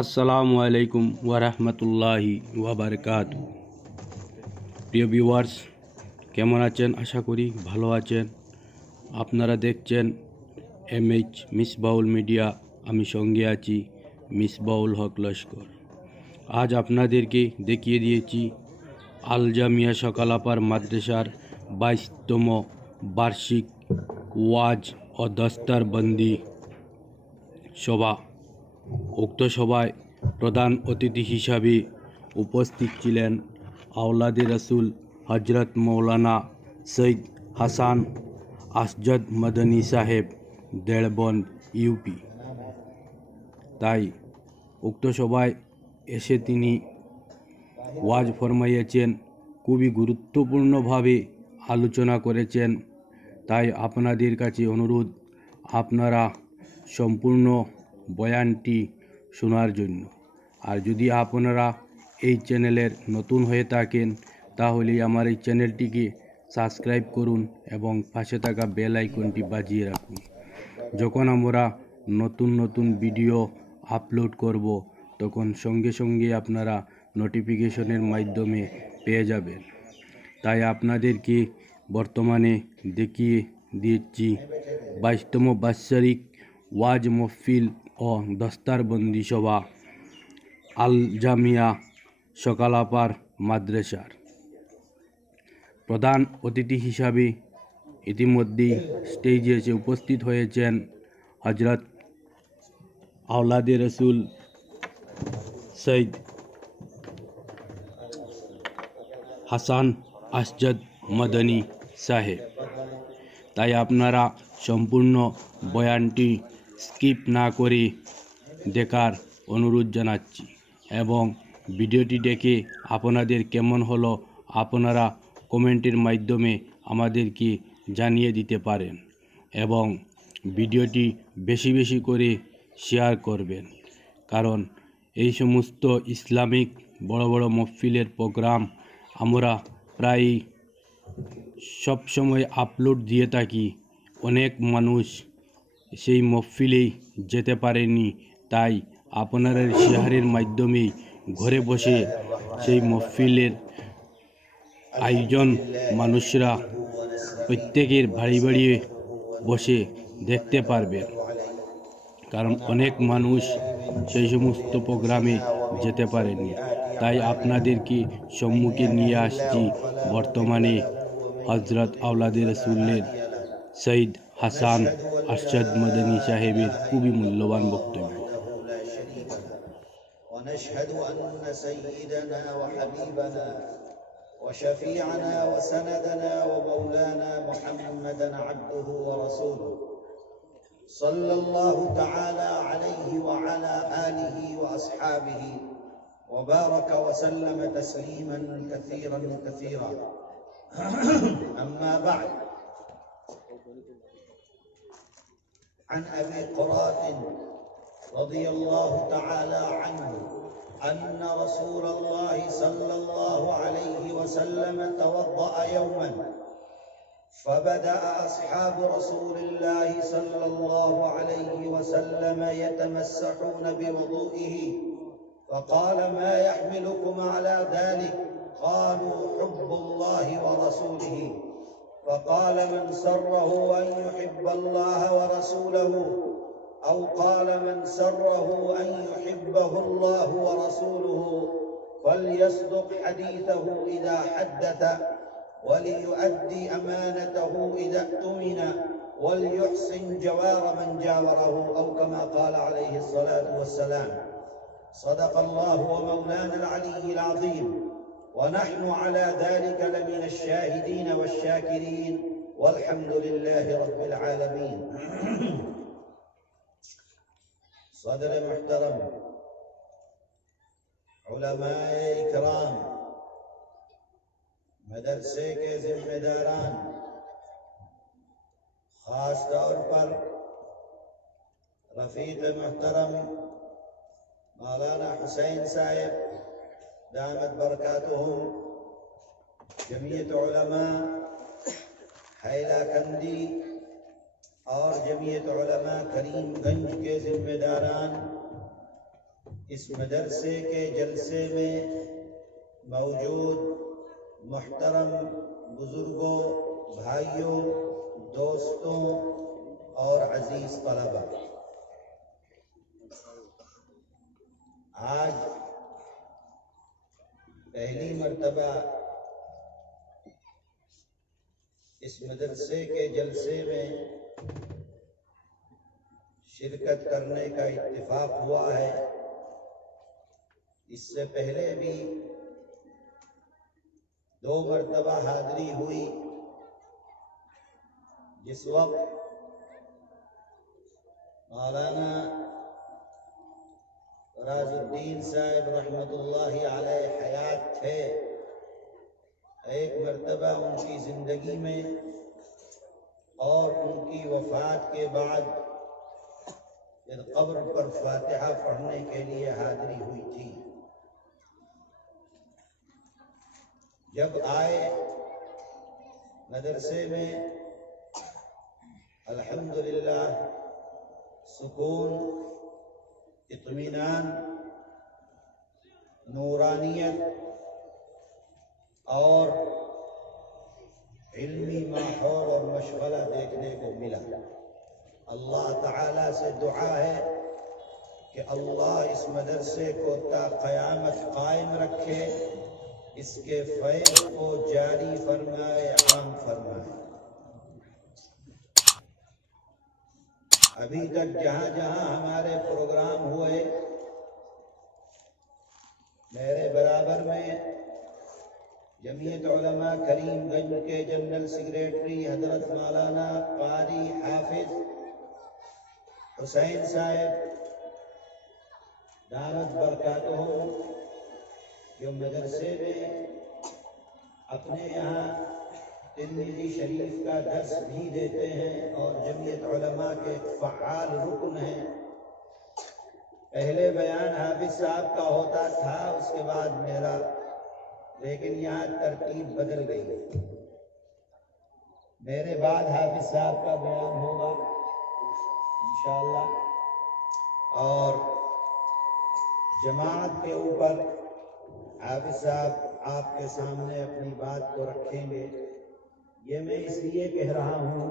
আসসালামু আলাইকুম ওয়ারহমতুল্লাহি ওয়াবারকাতু। প্রিয় ভিউয়ার্স, কেমন আছেন? আশা করি ভালো আছেন। আপনারা দেখছেন MH মিসবাউল মিডিয়া। আমি সঙ্গে আছি মিসবাউল হক লস্কর। আজ আপনাদেরকে দেখিয়ে দিয়েছি আল জামিয়া সকালাপার মাদ্রাসার 22তম বার্ষিক ওয়াজ ও দস্তারবন্দি সভা। উক্ত সভায় প্রধান অতিথি হিসাবে উপস্থিত ছিলেন আওলাদে রসুল হজরত মৌলানা সৈয়দ হাসান আসজদ মদনী সাহেব, দেড়বন্দ, ইউপি। তাই উক্ত সভায় এসে তিনি ওয়াজ ফরমাইয়েছেন, খুবই গুরুত্বপূর্ণভাবে আলোচনা করেছেন। তাই আপনাদের কাছে অনুরোধ, আপনারা সম্পূর্ণ বয়ানটি শোনার জন্য। আর যদি আপনারা এই চ্যানেলের নতুন হয়ে থাকেন তাহলে আমার এই চ্যানেলটিকে সাবস্ক্রাইব করুন এবং পাশে থাকা বেল আইকনটি বাজিয়ে রাখুন। যখন আমরা নতুন নতুন ভিডিও আপলোড করব তখন সঙ্গে সঙ্গে আপনারা নোটিফিকেশনের মাধ্যমে পেয়ে যাবেন। তাই আপনাদেরকে বর্তমানে দেখিয়ে দিচ্ছি 22তম বাৎসরিক ওয়াজ মহফিল ও দস্তারবন্দি সভা আল জামিয়া সকালাপার মাদ্রাসার। প্রধান অতিথি হিসাবে ইতিমধ্যেই স্টেজে এসে উপস্থিত হয়েছেন হজরত আওলাদে রসুল সৈয়দ হাসান আসজদ মদনী সাহেব। তাই আপনারা সম্পূর্ণ বয়ানটি স্কিপ না করে দেখার অনুরোধ জানাচ্ছি এবং ভিডিওটি দেখে আপনাদের কেমন হলো আপনারা কমেন্টের মাধ্যমে আমাদেরকে জানিয়ে দিতে পারেন এবং ভিডিওটি বেশি বেশি করে শেয়ার করবেন। কারণ এই সমস্ত ইসলামিক বড় বড় মহফিলের প্রোগ্রাম আমরা প্রায় সব সময় আপলোড দিয়ে থাকি। অনেক মানুষ সেই মহফিলেই যেতে পারেনি, তাই আপনারা শেয়ারের মাধ্যমেই ঘরে বসে সেই মহফিলের আয়োজন মানুষরা প্রত্যেকের বাড়ি বাড়ি বসে দেখতে পারবেন। কারণ অনেক মানুষ সেই সমস্ত প্রোগ্রামে যেতে পারেনি। তাই আপনাদেরকে সম্মুখে নিয়ে আসছি বর্তমানে হজরত আওলাদে রসুলের সৈয়দ হাসান আরশদ মদনী সাহেবের খুবই মূল্যবান বক্তব্য। ونشهد أن سيدنا وحبيبنا وشفيعنا وسندنا ومولانا محمدا عبده ورسوله صلى الله تعالى عليه وعلى آله وأصحابه وبارك وسلم تسليما كثيرا كثيرا. أما بعد، عن أبي قرات رضي الله تعالى عنه أن رسول الله صلى الله عليه وسلم توضأ يوما فبدأ أصحاب رسول الله صلى الله عليه وسلم يتمسحون بوضوئه فقال: ما يحملكم على ذلك؟ قالوا: حب الله ورسوله. فقال: من سره أن يحب الله ورسوله، أو قال: من سره أن يحبه الله ورسوله فليصدق حديثه إذا حدث وليؤدي أمانته إذا اؤتمن وليحسن جوار من جاوره، أو كما قال عليه الصلاة والسلام. صدق الله ومولانا العلي العظيم، ونحن على ذلك لمن الشاهدين والشاكرين، والحمد لله رب العالمين. صدر محترم، علماء اکرام، مدرسے کے ذمہ داران، خاص طور پر رفیق محترم مولانا حسین صاحب دامت برکاتہم، جمعیت علماء حیلہ کندی اور جمعیت علماء کریم گنج کے ذمہ داران، اس مدرسے کے جلسے میں موجود محترم بزرگوں، بھائیوں، دوستوں اور عزیز طلبہ، آج پہلی مرتبہ اس مدرسے کے جلسے میں شرکت کرنے کا اتفاق ہوا ہے۔ اس سے پہلے بھی 2 مرتبہ حاضری ہوئی، جس وقت مولانا راز الدین صاحب رحمۃ اللہ علیہ حیات تھے۔ ایک مرتبہ ان کی زندگی میں اور ان کی وفات کے بعد قبر پر فاتحہ پڑھنے کے لیے حاضری ہوئی تھی۔ جب آئے مدرسے میں الحمدللہ سکون، اطمینان، نورانیت اور علمی ماحول اور مشغلہ دیکھنے کو ملا۔ اللہ تعالیٰ سے دعا ہے کہ اللہ اس مدرسے کو تا قیامت قائم رکھے، اس کے فیض کو جاری فرمائے، عام فرمائے۔ ابھی تک جہاں جہاں ہمارے پروگرام ہوئے، میرے برابر میں جمعیت علماء کریم گنج کے جنرل سیکریٹری حضرت مولانا قاری حافظ حسین صاحب دامت برکاتہم، جو مدرسے میں اپنے یہاں ترمذی شریف کا درس بھی دیتے ہیں اور جمعیت علماء کے فعال رکن ہیں۔ پہلے بیان حافظ صاحب کا ہوتا تھا، اس کے بعد میرا، لیکن یہاں ترتیب بدل گئی۔ میرے بعد حافظ صاحب کا بیان ہوگا انشاءاللہ، اور جماعت کے اوپر حافظ صاحب آپ کے سامنے اپنی بات کو رکھیں گے۔ یہ میں اس لیے کہہ رہا ہوں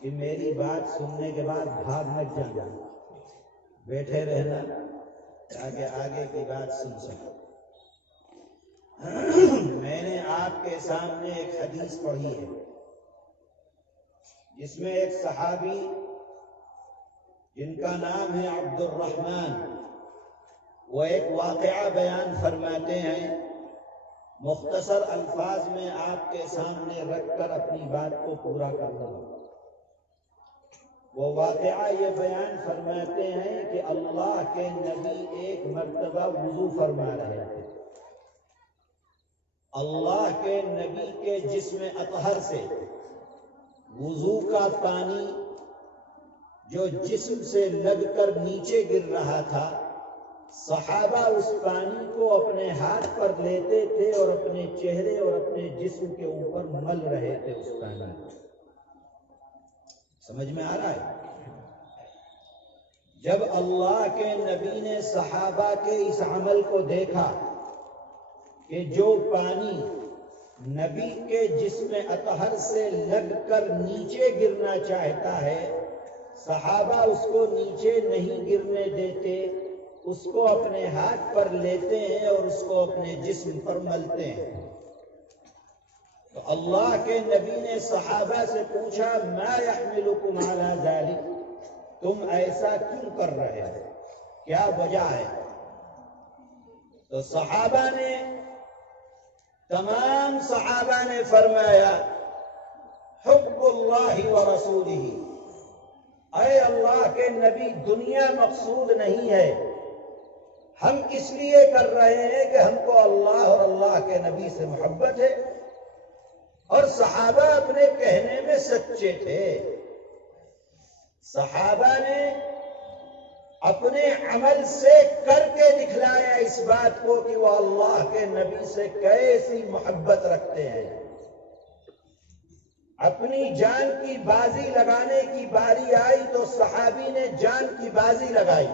کہ میری بات سننے کے بعد بھاگ مت جانا، بیٹھے رہنا تاکہ آگے کی بات سن سکیں۔ میں نے آپ کے سامنے ایک حدیث پڑھی ہے جس میں ایک صحابی جن کا نام ہے عبد الرحمن، وہ ایک واقعہ بیان فرماتے ہیں۔ مختصر الفاظ میں آپ کے سامنے رکھ کر اپنی بات کو پورا کروں گا۔ وہ واقعہ یہ بیان فرماتے ہیں کہ اللہ کے نبی ایک مرتبہ وضو فرما رہے تھے۔ اللہ کے نبی کے جسم اطہر سے وضو کا پانی جو جسم سے لگ کر نیچے گر رہا تھا، صحابہ اس پانی کو اپنے ہاتھ پر لیتے تھے اور اپنے چہرے اور اپنے جسم کے اوپر مل رہے تھے اس پانی کو۔ سمجھ میں آ رہا ہے؟ جب اللہ کے نبی نے صحابہ کے اس عمل کو دیکھا کہ جو پانی نبی کے جسم اطہر سے لگ کر نیچے گرنا چاہتا ہے، صحابہ اس کو نیچے نہیں گرنے دیتے، اس کو اپنے ہاتھ پر لیتے ہیں اور اس کو اپنے جسم پر ملتے ہیں۔ تو اللہ کے نبی نے صحابہ سے پوچھا، ما يحملكم على ذلك، تم ایسا کیوں کر رہے ہو، کیا وجہ ہے؟ تو صحابہ نے، تمام صحابہ نے فرمایا، حب اللہ ورسولہ، اے اللہ کے نبی، دنیا مقصود نہیں ہے، ہم اس لیے کر رہے ہیں کہ ہم کو اللہ اور اللہ کے نبی سے محبت ہے۔ اور صحابہ اپنے کہنے میں سچے تھے۔ صحابہ نے اپنے عمل سے کر کے دکھلایا اس بات کو کہ وہ اللہ کے نبی سے کیسی محبت رکھتے ہیں۔ اپنی جان کی بازی لگانے کی باری آئی تو صحابی نے جان کی بازی لگائی۔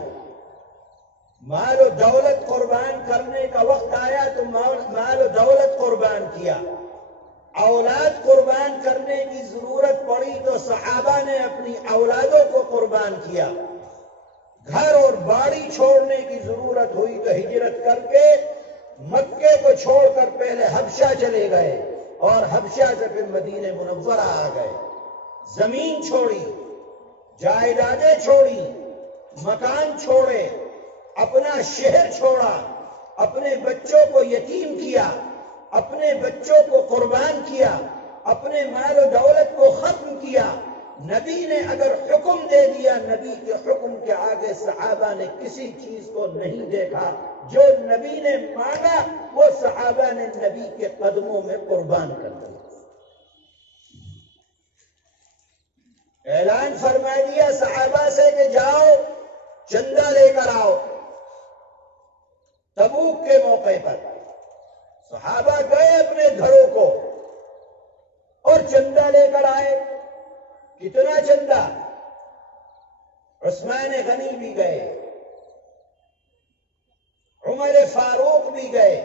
مال و دولت قربان کرنے کا وقت آیا تو مال و دولت قربان کیا، اولاد قربان کرنے کی ضرورت پڑی تو صحابہ نے اپنی اولادوں کو قربان کیا، گھر اور باڑی چھوڑنے کی ضرورت ہوئی تو ہجرت کر کے مکے کو چھوڑ کر پہلے حبشہ چلے گئے اور حبشہ سے پھر مدینہ منورہ آ گئے، زمین چھوڑی، جائیدادیں چھوڑی، مکان چھوڑے، اپنا شہر چھوڑا، اپنے بچوں کو یتیم کیا، اپنے بچوں کو قربان کیا، اپنے مال و دولت کو ختم کیا۔ نبی نے اگر حکم دے دیا، نبی کے حکم کے آگے صحابہ نے کسی چیز کو نہیں دیکھا، جو نبی نے مانگا وہ صحابہ نے نبی کے قدموں میں قربان کر دیا۔ اعلان فرما دیا صحابہ سے کہ جاؤ چندہ لے کر آؤ۔ تبوک کے موقع پر صحابہ گئے اپنے گھروں کو اور چندہ لے کر آئے۔ کتنا چندہ؟ عثمان غنی بھی گئے، عمر فاروق بھی گئے،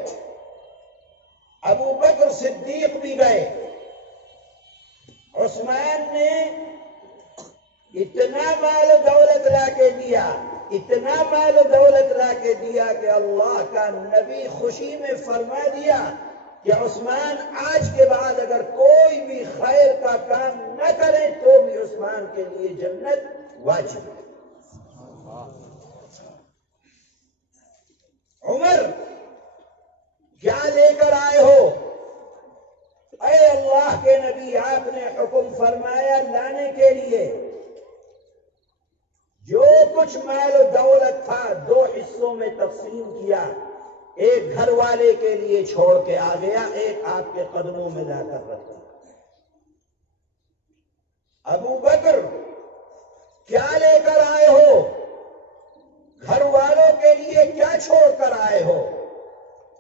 ابو بکر صدیق بھی گئے۔ عثمان نے اتنا مال و دولت لا کے دیا، اتنا مال و دولت لا کے دیا کہ اللہ کا نبی خوشی میں فرما دیا کہ عثمان آج کے بعد اگر کوئی بھی خیر کا کام نہ کرے تو بھی عثمان کے لیے جنت واجب ہے۔ عمر کیا لے کر آئے ہو؟ اے اللہ کے نبی، آپ نے حکم فرمایا لانے کے لیے۔ جو کچھ مال و دولت تھا 2 حصوں میں تقسیم کیا، ایک گھر والے کے لیے چھوڑ کے آ گیا، ایک آپ کے قدموں میں لا کر رکھ دیا۔ ابو بکر کیا لے کر آئے ہو؟ گھر والوں کے لیے کیا چھوڑ کر آئے ہو؟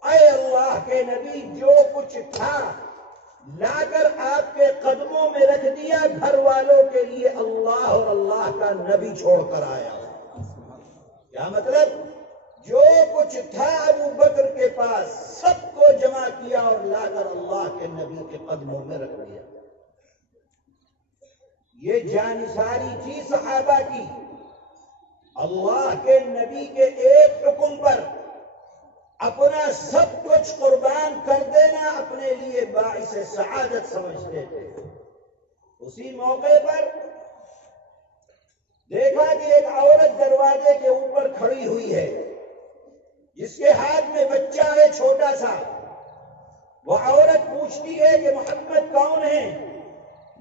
اے اللہ کے نبی، جو کچھ تھا لا کر آپ کے قدموں میں رکھ دیا، گھر والوں کے لیے اللہ اور اللہ کا نبی چھوڑ کر آیا۔ کیا مطلب؟ جو کچھ تھا ابو بکر کے پاس سب کو جمع کیا اور لا کر اللہ کے نبی کے قدموں میں رکھ دیا۔ یہ جانثاری تھی صحابہ کی، اللہ کے نبی کے ایک حکم پر اپنا سب کچھ قربان کر دینا اپنے لیے باعث سعادت سمجھتے تھے۔ اسی موقع پر دیکھا کہ ایک عورت دروازے کے اوپر کھڑی ہوئی ہے، جس کے ہاتھ میں بچہ ہے چھوٹا سا۔ وہ عورت پوچھتی ہے کہ محمد کون ہے؟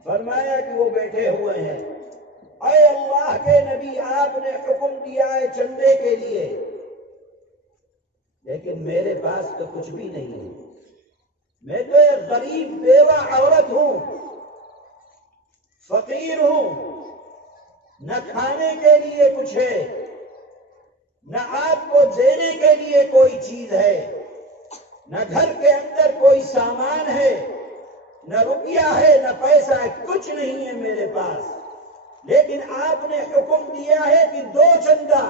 فرمایا کہ وہ بیٹھے ہوئے ہیں۔ اے اللہ کے نبی، آپ نے حکم دیا ہے چندے کے لیے، لیکن میرے پاس تو کچھ بھی نہیں ہے، میں تو ایک غریب بیوہ عورت ہوں، فقیر ہوں، نہ کھانے کے لیے کچھ ہے، نہ آپ کو دینے کے لیے کوئی چیز ہے، نہ گھر کے اندر کوئی سامان ہے، نہ روپیہ ہے، نہ پیسہ ہے، کچھ نہیں ہے میرے پاس، لیکن آپ نے حکم دیا ہے کہ 2 چندہ۔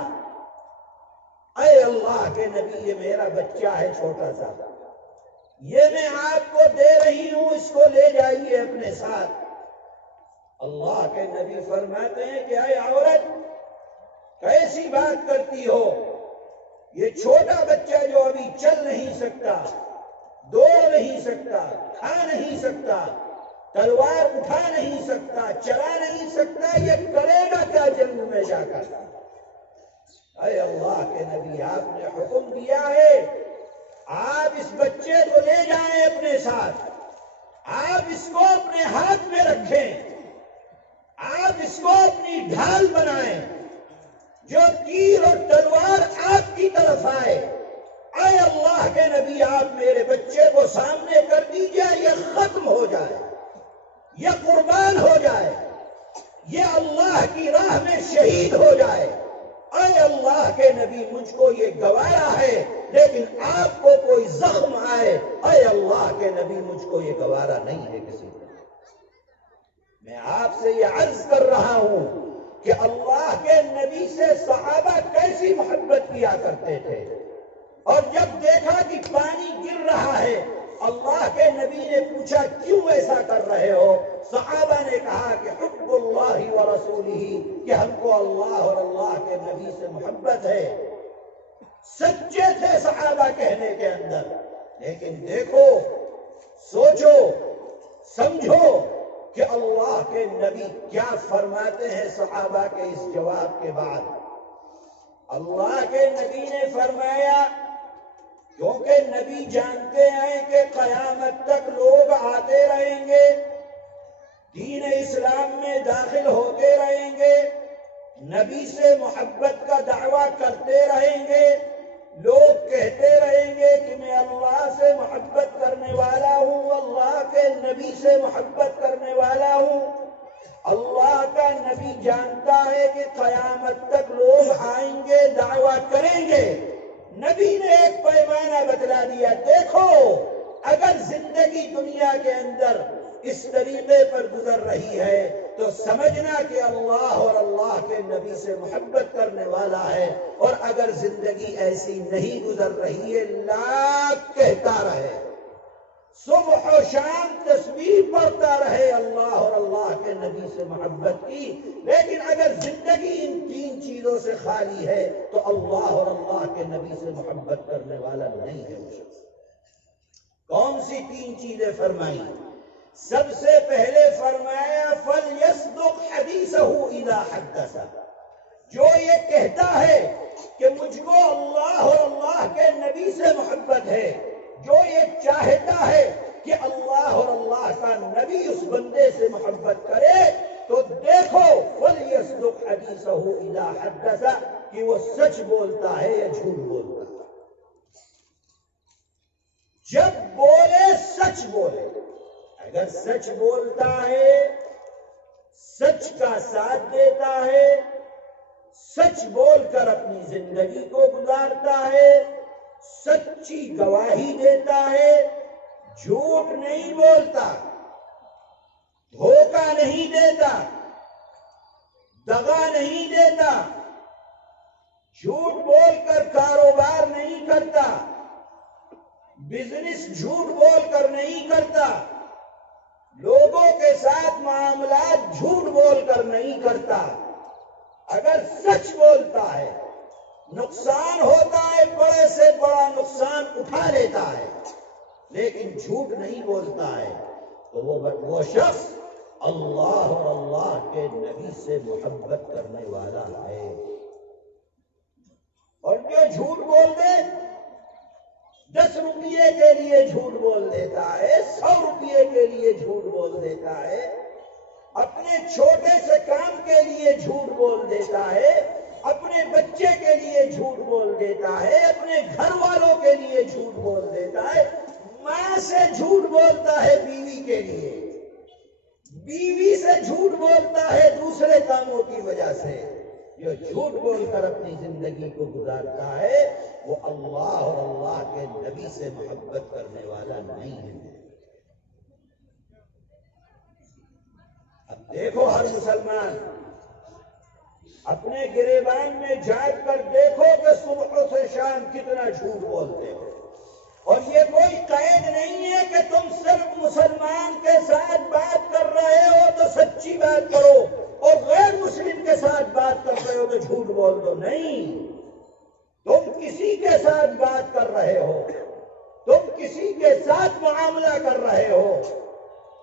اے اللہ کے نبی، یہ میرا بچہ ہے چھوٹا سا، یہ میں آپ کو دے رہی ہوں، اس کو لے جائیے اپنے ساتھ۔ اللہ کے نبی فرماتے ہیں کہ اے عورت، کیسی بات کرتی ہو؟ یہ چھوٹا بچہ جو ابھی چل نہیں سکتا، دوڑ نہیں سکتا، کھا نہیں سکتا، تلوار اٹھا نہیں سکتا، چلا نہیں سکتا، یہ کرے گا کیا جنگ میں جا کر؟ اے اللہ کے نبی، آپ نے حکم دیا ہے آپ اس بچے کو لے جائیں اپنے ساتھ، آپ اس کو اپنے ہاتھ میں رکھیں، آپ اس کو اپنی ڈھال بنائیں، جو تیر اور تلوار آپ کی طرف آئے۔ اے اللہ کے نبی، آپ میرے بچے کو سامنے کر دیجئے، یہ ختم ہو جائے، یہ قربان ہو جائے، یہ اللہ کی راہ میں شہید ہو جائے۔ اے اللہ کے نبی، مجھ کو یہ گوارا ہے، لیکن آپ کو کوئی زخم آئے، اے اللہ کے نبی، مجھ کو یہ گوارا نہیں ہے کسی کو۔ میں آپ سے یہ عرض کر رہا ہوں کہ اللہ کے نبی سے صحابہ کیسی محبت کیا کرتے تھے، اور جب دیکھا کہ پانی گر رہا ہے اللہ کے نبی نے پوچھا کیوں ایسا کر رہے ہو؟ صحابہ نے کہا کہ حب اللہ و رسولہ، کہ ہم کو اللہ اور اللہ کے نبی سے محبت ہے۔ سچے تھے صحابہ کہنے کے اندر، لیکن دیکھو، سوچو، سمجھو کہ اللہ کے نبی کیا فرماتے ہیں صحابہ کے اس جواب کے بعد۔ اللہ کے نبی نے فرمایا، کیونکہ نبی جانتے ہیں کہ قیامت تک لوگ آتے رہیں گے، دین اسلام میں داخل ہوتے رہیں گے، نبی سے محبت کا دعویٰ کرتے رہیں گے، لوگ کہتے رہیں گے کہ میں اللہ سے محبت کرنے والا ہوں، اللہ کے نبی سے محبت کرنے والا ہوں۔ اللہ کا نبی جانتا ہے کہ قیامت تک لوگ آئیں گے، دعویٰ کریں گے۔ نبی نے ایک پیمانہ بتلا دیا، دیکھو اگر زندگی دنیا کے اندر اس طریقے پر گزر رہی ہے تو سمجھنا کہ اللہ اور اللہ کے نبی سے محبت کرنے والا ہے، اور اگر زندگی ایسی نہیں گزر رہی ہے، لاکھ کہتا رہے، صبح و شام تسبیح پڑھتا رہے اللہ اور اللہ کے نبی سے محبت کی، لیکن اگر زندگی ان تین چیزوں سے خالی ہے تو اللہ اور اللہ کے نبی سے محبت کرنے والا نہیں ہے وہ شخص۔ کون سی تین چیزیں فرمائی؟ سب سے پہلے فرمایا فَلْيَصْدُقْ حَدِيثَهُ إِذَا حَدَّثَ، جو یہ کہتا ہے کہ مجھ کو اللہ اور اللہ کے نبی سے محبت ہے، جو یہ چاہتا ہے کہ اللہ اور اللہ کا نبی اس بندے سے محبت کرے، تو دیکھو فَلْيَصْدُقْ حَدِيثَهُ إِذَا حَدَّثَ، کہ وہ سچ بولتا ہے یا جھوٹ بولتا ہے۔ جب بولے سچ بولے، اگر سچ بولتا ہے، سچ کا ساتھ دیتا ہے، سچ بول کر اپنی زندگی کو گزارتا ہے، سچی گواہی دیتا ہے، جھوٹ نہیں بولتا، دھوکہ نہیں دیتا، دغا نہیں دیتا، جھوٹ بول کر کاروبار نہیں کرتا، بزنس جھوٹ بول کر نہیں کرتا، لوگوں کے ساتھ معاملات جھوٹ بول کر نہیں کرتا، اگر سچ بولتا ہے، نقصان ہوتا ہے، بڑے سے بڑا نقصان اٹھا لیتا ہے، لیکن جھوٹ نہیں بولتا ہے، تو وہ شخص اللہ اور اللہ کے نبی سے محبت کرنے والا ہے۔ اور جو جھوٹ بول دے، 10 روپیے کے لیے جھوٹ بول دیتا ہے، 100 روپیے کے لیے جھوٹ بول دیتا ہے، اپنے چھوٹے سے کام کے لیے جھوٹ بول دیتا ہے، اپنے بچے کے لیے جھوٹ بول دیتا ہے، اپنے گھر والوں کے لیے جھوٹ بول دیتا ہے، ماں سے جھوٹ بولتا ہے بیوی کے لیے، بیوی سے جھوٹ بولتا ہے دوسرے کاموں کی وجہ سے۔ جو جھوٹ بول کر اپنی زندگی کو گزارتا ہے وہ اللہ اور اللہ کے نبی سے محبت کرنے والا نہیں ہے۔ اب دیکھو ہر مسلمان اپنے گریبان میں جھانک کر دیکھو کہ صبح سے شام کتنا جھوٹ بولتے ہو، اور یہ کوئی قید نہیں ہے کہ تم صرف مسلمان کے ساتھ بات کر رہے ہو تو سچی بات کرو، اور غیر مسلم کے ساتھ بات کر رہے ہو تو جھوٹ بول دو۔ نہیں، تم کسی کے ساتھ بات کر رہے ہو، تم کسی کے ساتھ معاملہ کر رہے ہو،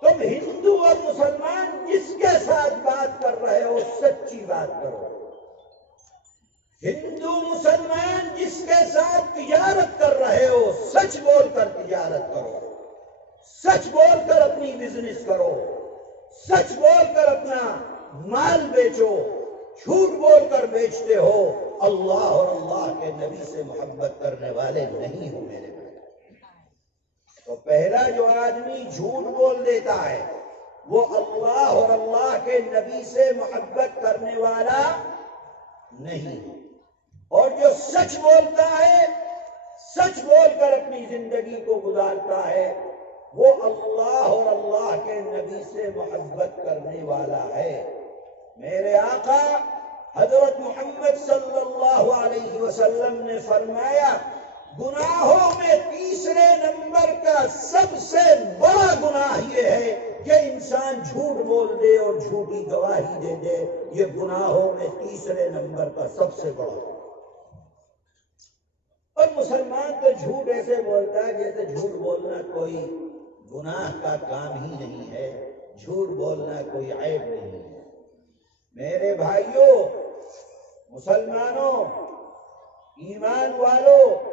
تم ہندو اور مسلمان جس کے ساتھ بات کر رہے ہو سچی بات کرو۔ ہندو مسلمان جس کے ساتھ تجارت کر رہے ہو سچ بول کر تجارت کرو، سچ بول کر اپنی بزنس کرو، سچ بول کر اپنا مال بیچو، جھوٹ بول کر بیچتے ہو، اللہ اور اللہ کے نبی سے محبت کرنے والے نہیں ہو میرے بھائی۔ تو پہلا جو آدمی جھوٹ بول دیتا ہے وہ اللہ اور اللہ کے نبی سے محبت کرنے والا نہیں، اور جو سچ بولتا ہے، سچ بول کر اپنی زندگی کو گزارتا ہے وہ اللہ اور اللہ کے نبی سے محبت کرنے والا ہے۔ میرے آقا حضرت محمد صلی اللہ علیہ وسلم نے فرمایا گناہوں میں تیسرے نمبر کا سب سے بڑا گناہ یہ ہے کہ انسان جھوٹ بول دے اور جھوٹی گواہی دے دے. یہ گناہوں میں تیسرے نمبر کا سب سے بڑا گناہ. اور مسلمان تو جھوٹ ایسے بولتا ہے جیسے جھوٹ بولنا کوئی گناہ کا کام ہی نہیں ہے، جھوٹ بولنا کوئی عیب نہیں ہے. میرے بھائیوں، مسلمانوں، ایمان والوں،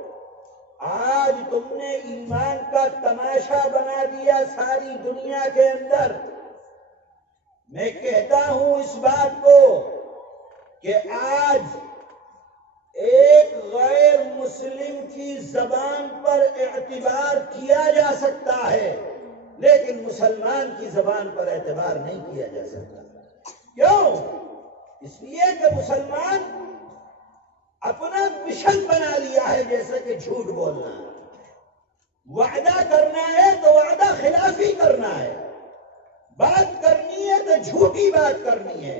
آج تم نے ایمان کا تماشا بنا دیا ساری دنیا کے اندر. میں کہتا ہوں اس بات کو کہ آج ایک غیر مسلم کی زبان پر اعتبار کیا جا سکتا ہے لیکن مسلمان کی زبان پر اعتبار نہیں کیا جا سکتا. کیوں؟ اس لیے کہ مسلمان اپنا مشن بنا لیا ہے جیسے کہ جھوٹ بولنا ہے. وعدہ کرنا ہے تو وعدہ خلافی کرنا ہے، بات کرنی ہے تو جھوٹی بات کرنی ہے.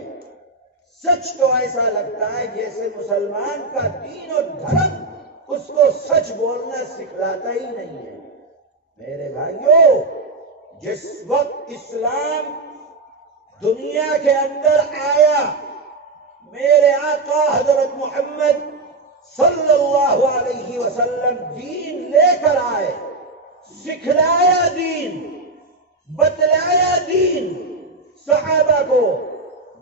سچ تو ایسا لگتا ہے جیسے مسلمان کا دین اور دھرم اس کو سچ بولنا سکھلاتا ہی نہیں ہے. میرے بھائیوں، جس وقت اسلام دنیا کے اندر آیا، میرے آقا حضرت محمد صلی اللہ علیہ وسلم دین لے کر آئے، سکھلایا دین، بتلایا دین صحابہ کو.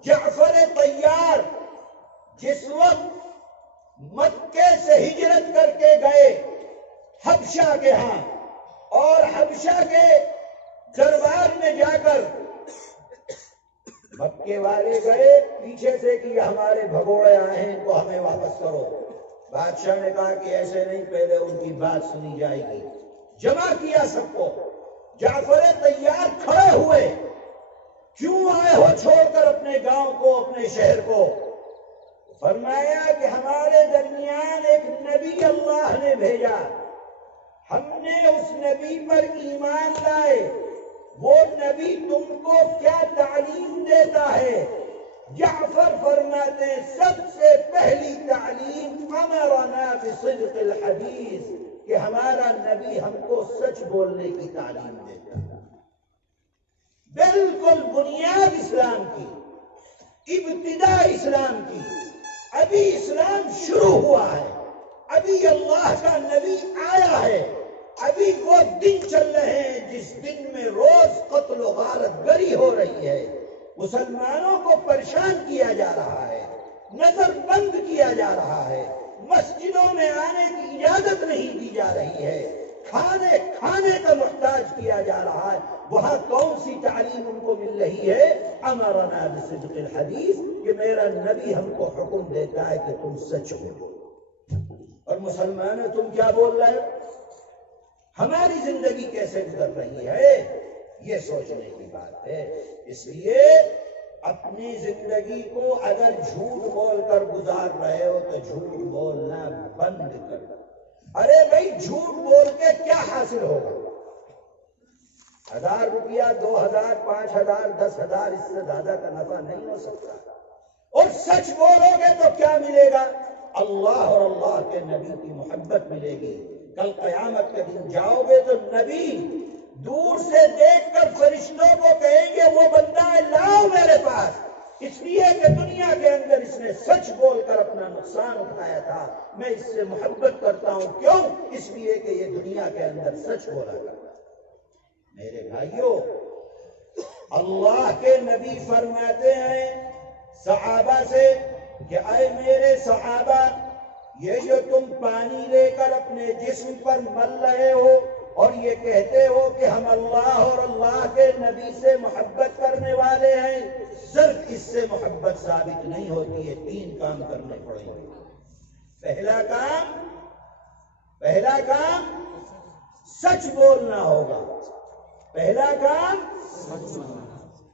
جعفر طیار جس وقت مکے سے ہجرت کر کے گئے حبشہ کے ہاں، اور حبشہ کے دربار میں جا کر مکے والے گئے پیچھے سے کہ ہمارے بھگوڑے آئے ہیں ان کو ہمیں واپس کرو. بادشاہ نے کہا کہ ایسے نہیں، پہلے ان کی بات سنی جائے گی. جمع کیا سب کو. جعفر طیار کھڑے ہوئے، کیوں آئے ہو چھوڑ کر اپنے گاؤں کو، اپنے شہر کو؟ فرمایا کہ ہمارے درمیان ایک نبی اللہ نے بھیجا، ہم نے اس نبی پر ایمان لائے. وہ نبی تم کو کیا تعلیم دیتا ہے؟ جعفر فرماتے سب سے پہلی تعلیم امرنا بصدق الحدیث، کہ ہمارا نبی ہم کو سچ بولنے کی تعلیم دیتا ہے. بالکل بنیاد اسلام کی، ابتدا اسلام کی. ابھی اسلام شروع ہوا ہے، ابھی اللہ کا نبی آیا ہے، ابھی وہ دن چل رہے ہیں جس دن میں روز قتل و غارت گری ہو رہی ہے. مسلمانوں کو پریشان کیا جا رہا ہے، نظر بند کیا جا رہا ہے، مسجدوں میں آنے کی اجازت نہیں دی جا رہی ہے، کھانے کا محتاج کیا جا رہا ہے. وہاں کون سی تعلیم ان کو مل رہی ہے؟ امرنا بصدق الحدیث، کہ میرا نبی ہم کو حکم دیتا ہے کہ تم سچ بولو. اور مسلمانوں تم کیا بول رہے ہو؟ ہماری زندگی کیسے گزر رہی ہے یہ سوچنے کی بات ہے. اس لیے اپنی زندگی کو اگر جھوٹ بول کر گزار رہے ہو تو جھوٹ بولنا بند کر دو. ارے بھائی جھوٹ بول کے کیا حاصل ہوگا؟ 1000 روپیہ، 2000، 5000، 10,000، اس سے زیادہ کا نفع نہیں ہو سکتا. اور سچ بولو گے تو کیا ملے گا؟ اللہ اور اللہ کے نبی کی محبت ملے گی. کل قیامت کے دن جاؤ گے تو نبی دور سے دیکھ کر فرشتوں کو کہیں گے وہ بندہ ہے لاؤ میرے پاس، اس لیے کہ دنیا کے اندر اس نے سچ بول کر اپنا نقصان اٹھایا تھا، میں اس سے محبت کرتا ہوں. کیوں؟ اس لیے کہ یہ دنیا کے اندر سچ بولا کرتا. میرے بھائیوں، اللہ کے نبی فرماتے ہیں صحابہ سے کہ اے میرے صحابہ، یہ جو تم پانی لے کر اپنے جسم پر مل رہے ہو اور یہ کہتے ہو کہ ہم اللہ اور اللہ کے نبی سے محبت کرنے والے ہیں، صرف اس سے محبت ثابت نہیں ہوتی ہے. 3 کام کرنے پڑیں گے. پہلا کام سچ بولنا ہوگا. پہلا کام،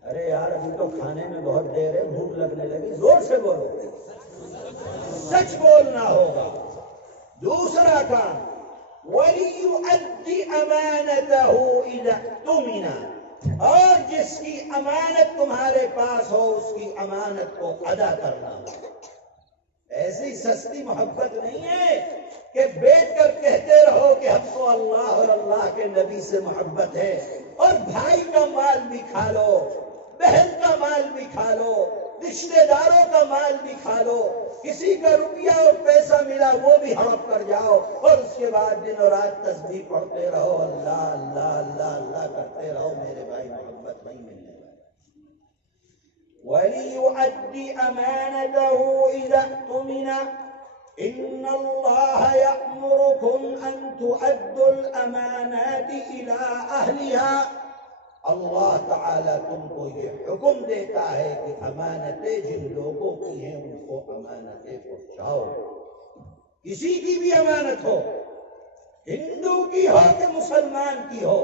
ارے یار ابھی تو کھانے میں بہت دیر ہے، بھوک لگنے لگی، زور سے بولو. سچ بولنا ہوگا. دوسرا کام وَلِيُؤَدِّ أَمَانَتَهُ إِذَا اؤْتُمِنَ، اور جس کی امانت تمہارے پاس ہو اس کی امانت کو ادا کرنا ہو. ایسی سستی محبت نہیں ہے کہ بیٹھ کر کہتے رہو کہ ہم کو اللہ اور اللہ کے نبی سے محبت ہے، اور بھائی کا مال بھی کھا لو، بہن کا مال بھی کھا لو، رشتے داروں کا مال بھی کھا لو، کسی کا روپیہ اور پیسہ ملا وہ بھی ہڑپ کر جاؤ، اور اس کے بعد دن اور رات تسبیح پڑھتے رہو، اللہ اللہ اللہ اللہ کرتے رہو، میرے بھائی محبت نہیں ملنے والی۔ وَلِيُؤَدِّ أَمَانَتَهُ إِذَا اؤْتُمِنَ إِنَّ اللَّهَ يَأْمُرُكُمْ أَن تُؤَدُّوا الْأَمَانَاتِ إِلَىٰ أَهْلِهَا۔ اللہ تعالیٰ تم کو یہ حکم دیتا ہے کہ امانتیں جن لوگوں کی ہیں ان کو امانتیں پہنچاؤ۔ کسی کی بھی امانت ہو، ہندو کی ہو کہ مسلمان کی ہو،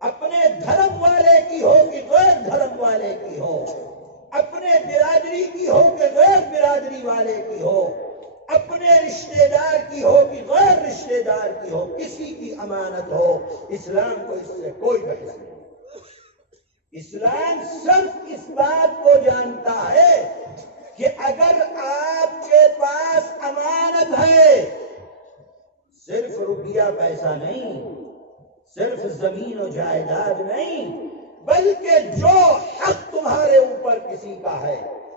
اپنے دھرم والے کی ہو کہ غیر دھرم والے کی ہو، اپنے برادری کی ہو کہ غیر برادری والے کی ہو، اپنے رشتہ دار کی ہو کہ غیر رشتہ دار کی ہو، کسی کی امانت ہو، اسلام کو اس سے کوئی بحث نہیں۔ اسلام صرف اس بات کو جانتا ہے کہ اگر آپ کے پاس امانت ہے، صرف روپیہ پیسہ نہیں، صرف زمین و جائیداد نہیں، بلکہ جو حق تمہارے اوپر کسی کا ہے،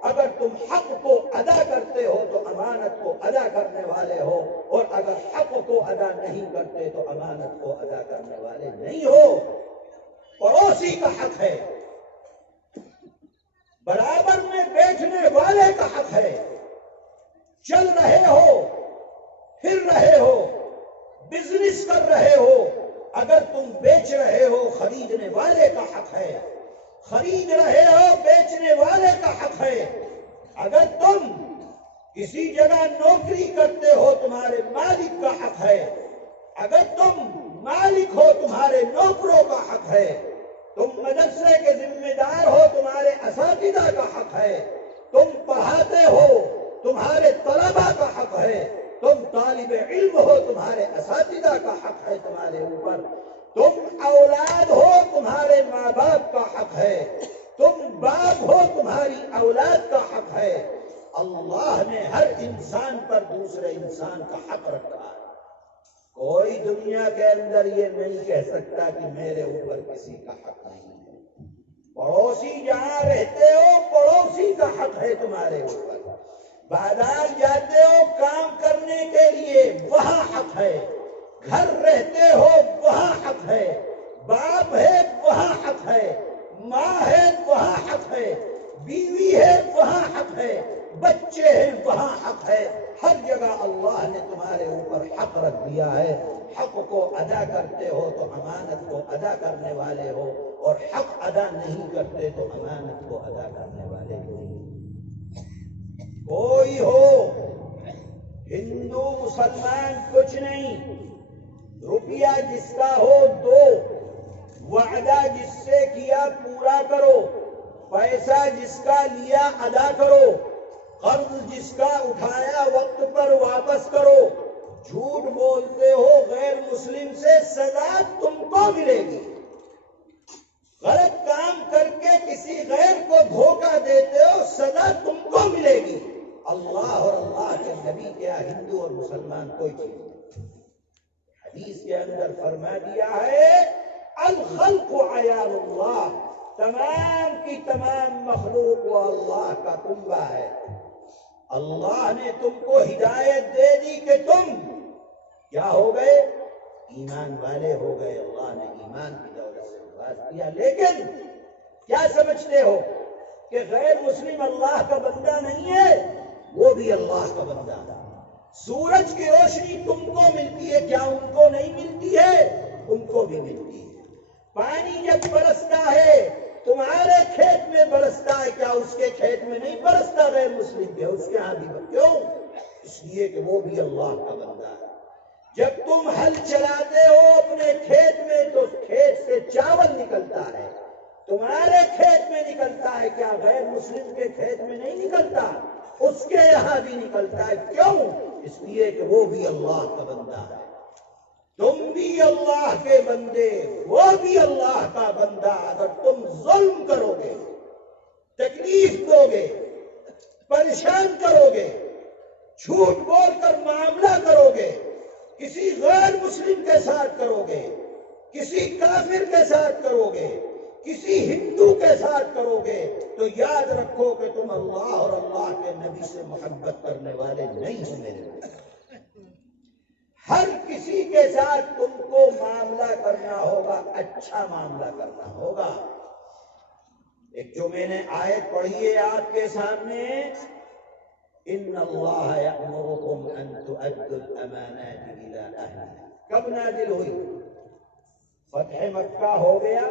اگر تم حق کو ادا کرتے ہو تو امانت کو ادا کرنے والے ہو، اور اگر حق کو ادا نہیں کرتے تو امانت کو ادا کرنے والے نہیں ہو۔ پڑوسی کا حق ہے، برابر میں بیٹھنے والے کا حق ہے، چل رہے ہو، پھر رہے ہو، بزنس کر رہے ہو، اگر تم بیچ رہے ہو خریدنے والے کا حق ہے، خرید رہے ہو بیچنے والے کا حق ہے، اگر تم کسی جگہ نوکری کرتے ہو تمہارے مالک کا حق ہے، اگر تم مالک ہو تمہارے نوکروں کا حق ہے، تم مدرسے کے ذمہ دار ہو تمہارے اساتذہ کا حق ہے، تم پڑھاتے ہو تمہارے طلباء کا حق ہے، تم طالب علم ہو تمہارے اساتذہ کا حق ہے تمہارے اوپر، تم اولاد ہو تمہارے ماں باپ کا حق ہے، تم باپ ہو تمہاری اولاد کا حق ہے۔ اللہ نے ہر انسان پر دوسرے انسان کا حق رکھا ہے۔ کوئی دنیا کے اندر یہ نہیں کہہ سکتا کہ میرے اوپر کسی کا حق نہیں ہے۔ پڑوسی جہاں رہتے ہو پڑوسی کا حق ہے تمہارے اوپر، بازار جاتے ہو کام کرنے کے لیے وہاں حق ہے، گھر رہتے ہو وہاں حق ہے، باپ ہے وہاں حق ہے، ماں ہے وہاں حق ہے، بیوی ہے وہاں حق ہے، بچے ہیں وہاں حق ہے، ہر جگہ اللہ نے تمہارے اوپر حق رکھ دیا ہے۔ حق کو ادا کرتے ہو تو امانت کو ادا کرنے والے ہو، اور حق ادا نہیں کرتے تو امانت کو ادا کرنے والے ہو۔ کوئی ہو، ہندو مسلمان کچھ نہیں، روپیہ جس کا ہو دو، وعدہ جس سے کیا پورا کرو، پیسہ جس کا لیا ادا کرو، قرض جس کا اٹھایا وقت پر واپس کرو، جھوٹ بولتے ہو غیر مسلم سے سزا تم کو ملے گی، غلط کام کر کے کسی غیر کو دھوکہ دیتے ہو سزا تم کو ملے گی۔ اللہ اور اللہ کے نبی کیا ہندو اور مسلمان کوئی چیز نہیں۔ حدیث کے اندر فرما دیا ہے الخلق عیال اللہ، تمام کی تمام مخلوق وہ اللہ کا کنبہ ہے۔ اللہ نے تم کو ہدایت دے دی کہ تم کیا ہو گئے؟ ایمان والے ہو گئے، اللہ نے ایمان کی دولت سے نواز دیا، لیکن کیا سمجھتے ہو کہ غیر مسلم اللہ کا بندہ نہیں ہے؟ وہ بھی اللہ کا بندہ ہے۔ سورج کی روشنی تم کو ملتی ہے، کیا ان کو نہیں ملتی ہے؟ ان کو بھی ملتی ہے۔ پانی جب برستا ہے تمہارے کھیت میں برستا ہے، کیا اس کے کھیت میں نہیں برستا غیر مسلم کے؟ اس کے ہاں بھی کیوں؟ اس لیے کہ وہ بھی اللہ کا بندہ ہے۔ جب تم ہل چلاتے ہو اپنے کھیت میں تو کھیت سے چاول نکلتا ہے، تمہارے کھیت میں نکلتا ہے، کیا غیر مسلم کے کھیت میں نہیں نکلتا؟ اس کے یہاں بھی نکلتا ہے، کیوں؟ اس لیے کہ وہ بھی اللہ کا بندہ ہے۔ تم بھی اللہ کے بندے، وہ بھی اللہ کا بندہ۔ اگر تم ظلم کرو گے، تکلیف دو گے، پریشان کرو گے، جھوٹ بول کر معاملہ کرو گے، کسی غیر مسلم کے ساتھ کرو گے، کسی کافر کے ساتھ کرو گے، کسی ہندو کے ساتھ کرو گے، تو یاد رکھو کہ تم اللہ اور اللہ کے نبی سے محبت کرنے والے نہیں ہو میرے بھائی۔ ہر کسی کے ساتھ تم کو معاملہ کرنا ہوگا، اچھا معاملہ کرنا ہوگا۔ ایک جو میں نے آیت پڑھی ہے آپ کے سامنے، ان اللہ یأمرکم ان تؤدوا الامانات الى اہلها، کب نازل ہوئی؟ فتح مکہ ہو گیا،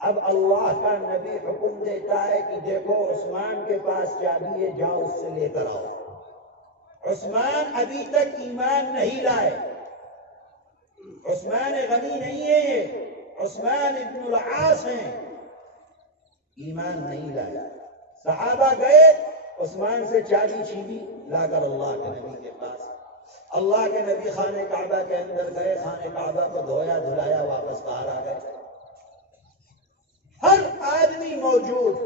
اب اللہ کا نبی حکم دیتا ہے کہ دیکھو عثمان کے پاس چابی ہے، جاؤ اس سے لے کر آؤ۔ عثمان ابھی تک ایمان نہیں لائے، عثمان غنی نہیں ہے، یہ عثمان ابن العاص ہیں، ایمان نہیں لایا۔ صحابہ گئے، عثمان سے چابی چھینی، لا کر اللہ کے نبی کے پاس۔ اللہ کے نبی خانہ کعبہ کے اندر گئے، خانہ کعبہ کو دھویا دھلایا، واپس باہر آ گئے۔ ہر آدمی موجود،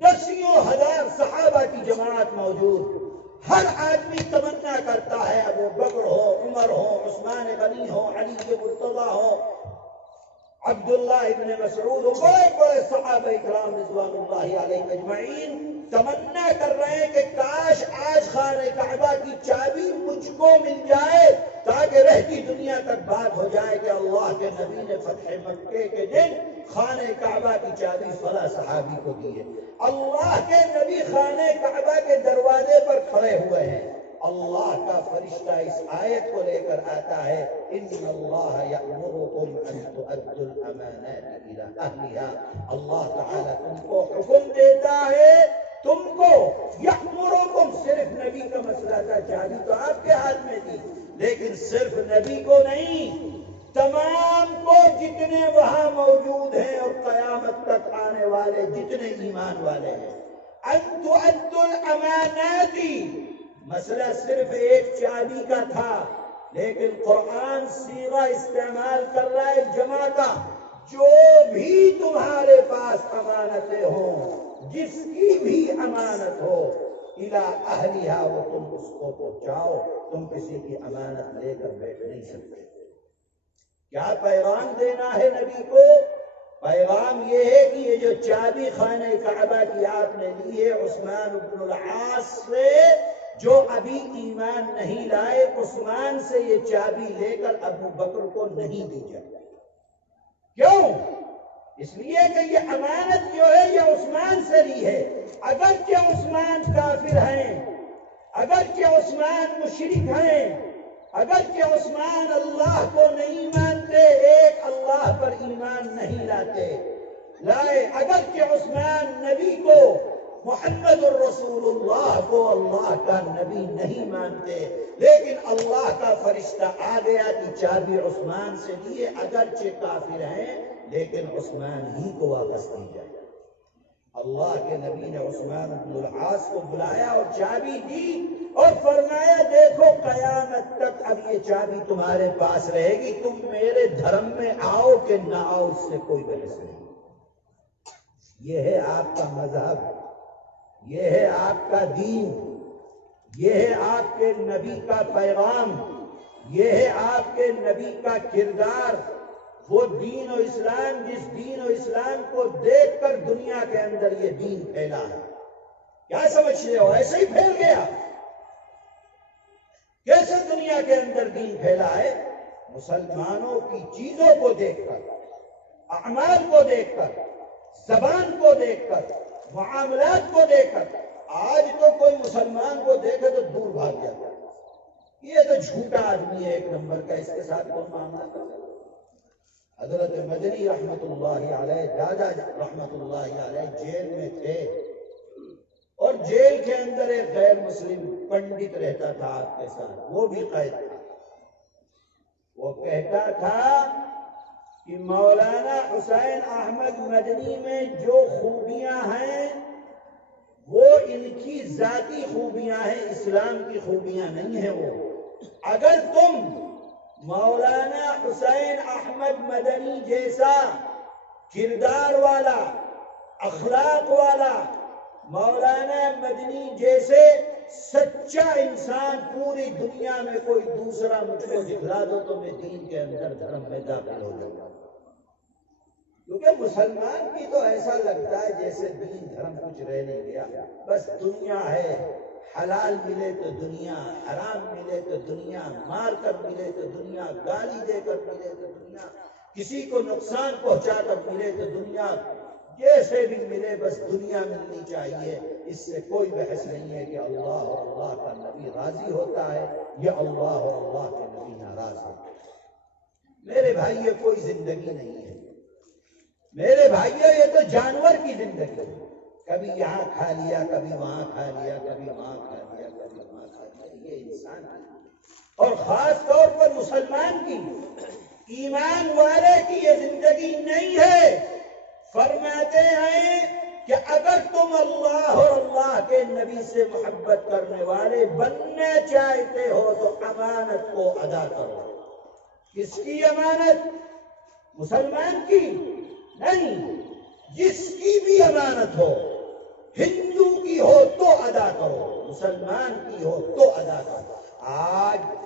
دسیوں ہزار صحابہ کی جماعت موجود، ہر آدمی تمنا کرتا ہے ابو بکر ہو، عمر ہو، عثمان غنی ہو، علی کے مرتضی ہو، عبداللہ ابن مسعود ہو، بڑے بڑے صحابہ اکرام رضوان اللہ علیہ اجمعین تمنا کر رہے ہیں کہ کاش آج خانہ کعبہ کی چابی مجھ کو مل جائے، تاکہ رہتی دنیا تک بات ہو جائے کہ اللہ کے نبی نے فتح مکے کے دن خانہ کعبہ کی چابی فلاں صحابی کو دی ہے۔ اللہ کے نبی خانہ کعبہ کے دروازے پر کھڑے ہوئے ہیں، اللہ کا فرشتہ اس آیت کو لے کر آتا ہے، ان اللہ یأمرکم ان تؤدوا الامانات الی اہلہا، اللہ تعالیٰ تم کو حکم دیتا ہے، تم کو یأمرکم، صرف نبی کا مسئلہ تھا، چابی تو آپ کے ہاتھ میں تھی، لیکن صرف نبی کو نہیں، تمام کو جتنے وہاں موجود ہیں اور قیامت تک آنے والے جتنے ایمان والے ہیں، ان تؤدوا الامانات، مسئلہ صرف ایک چابی کا تھا، لیکن قرآن صیغہ استعمال کر رہا ہے جمع کا، جو بھی تمہارے پاس امانتیں ہوں، جس کی بھی امانت ہو، الی اہلہا، وہ تم اس کو پہنچاؤ، تم کسی کی امانت لے کر بیٹھ نہیں سکتے۔ کیا پیغام دینا ہے نبی کو؟ پیغام یہ ہے کہ یہ جو چابی خانہ کعبہ کی آپ نے لی ہے عثمان بن العاص سے، جو ابھی ایمان نہیں لائے، عثمان سے یہ چابی لے کر ابو بکر کو نہیں دی جائے۔ کیوں؟ اس لیے کہ یہ امانت جو ہے یہ عثمان سے لی ہے، اگرچہ عثمان کافر ہیں، اگرچہ عثمان مشرک ہیں، اگرچہ عثمان اللہ کو نہیں مانتے، ایک اللہ پر ایمان نہیں لائے، اگرچہ عثمان نبی کو، محمد الرسول اللہ کو اللہ کا نبی نہیں مانتے، لیکن اللہ کا فرشتہ آ گیا کہ چابی عثمان سے لیے، اگرچہ کافر ہیں لیکن عثمان ہی کو واپس دی جائے۔ اللہ کے نبی نے عثمان بن العاص کو بلایا اور چابی دی اور فرمایا دیکھو قیامت تک اب یہ چابی تمہارے پاس رہے گی، تم میرے دھرم میں آؤ کہ نہ آؤ اس سے کوئی بحث نہیں۔ یہ ہے آپ کا مذہب، یہ ہے آپ کا دین، یہ ہے آپ کے نبی کا پیغام، یہ ہے آپ کے نبی کا کردار، وہ دین و اسلام جس دین و اسلام کو دیکھ کر دنیا کے اندر یہ دین پھیلا ہے۔ کیا سمجھتے ہو ایسے ہی پھیل گیا؟ کیسے دنیا کے اندر دین پھیلا ہے؟ مسلمانوں کی چیزوں کو دیکھ کر، اعمال کو دیکھ کر، زبان کو دیکھ کر، معاملات کو دیکھ کر۔ آج تو کوئی مسلمان کو دیکھے تو دور بھاگ جاتا ہے، یہ تو جھوٹا آدمی ہے ایک نمبر کا، اس کے ساتھ کون معاملہ کرتا ہے؟ حضرت مدنی رحمت اللہ علیہ، دادا رحمت اللہ علیہ جیل میں تھے، اور جیل کے اندر ایک غیر مسلم پنڈت رہتا تھا آپ کے ساتھ، وہ بھی قید تھا۔ وہ کہتا تھا کہ مولانا حسین احمد مدنی میں جو خوبیاں ہیں وہ ان کی ذاتی خوبیاں ہیں، اسلام کی خوبیاں نہیں ہیں۔ وہ اگر تم مولانا حسین احمد مدنی جیسا کردار والا، اخلاق والا، مولانا مدنی جیسے سچا انسان پوری دنیا میں کوئی دوسرا مجھ کو دکھلا دو تو میں دین کے اندر دھرم میں داخل ہو جاؤں گا، کیونکہ مسلمان کی تو ایسا لگتا ہے جیسے دین دھرم کچھ رہ نہیں گیا، بس دنیا ہے، حلال ملے تو دنیا، حرام ملے تو دنیا، مار کر ملے تو دنیا، گالی دے کر ملے تو دنیا، کسی کو نقصان پہنچا کر ملے تو دنیا، جیسے بھی ملے بس دنیا ملنی چاہیے۔ اس سے کوئی بحث نہیں ہے کہ اللہ اور اللہ کا نبی راضی ہوتا ہے یا اللہ اور اللہ کے نبی ناراض ہوتا ہے۔ میرے بھائی یہ کوئی زندگی نہیں ہے، میرے بھائیو یہ تو جانور کی زندگی ہے، کبھی یہاں کھا لیا، کبھی وہاں کھا لیا، کبھی وہاں کھا لیا، کبھی وہاں کھا لیا، یہ انسان کی اور خاص طور پر مسلمان کی، ایمان والے کی یہ زندگی نہیں ہے۔ فرماتے ہیں کہ اگر تم اللہ اور اللہ کے نبی سے محبت کرنے والے بننا چاہتے ہو تو امانت کو ادا کرو۔ کس کی امانت؟ مسلمان کی نہیں، جس کی بھی امانت ہو، ہندو کی ہو تو ادا کرو، مسلمان کی ہو تو ادا کرو۔ آج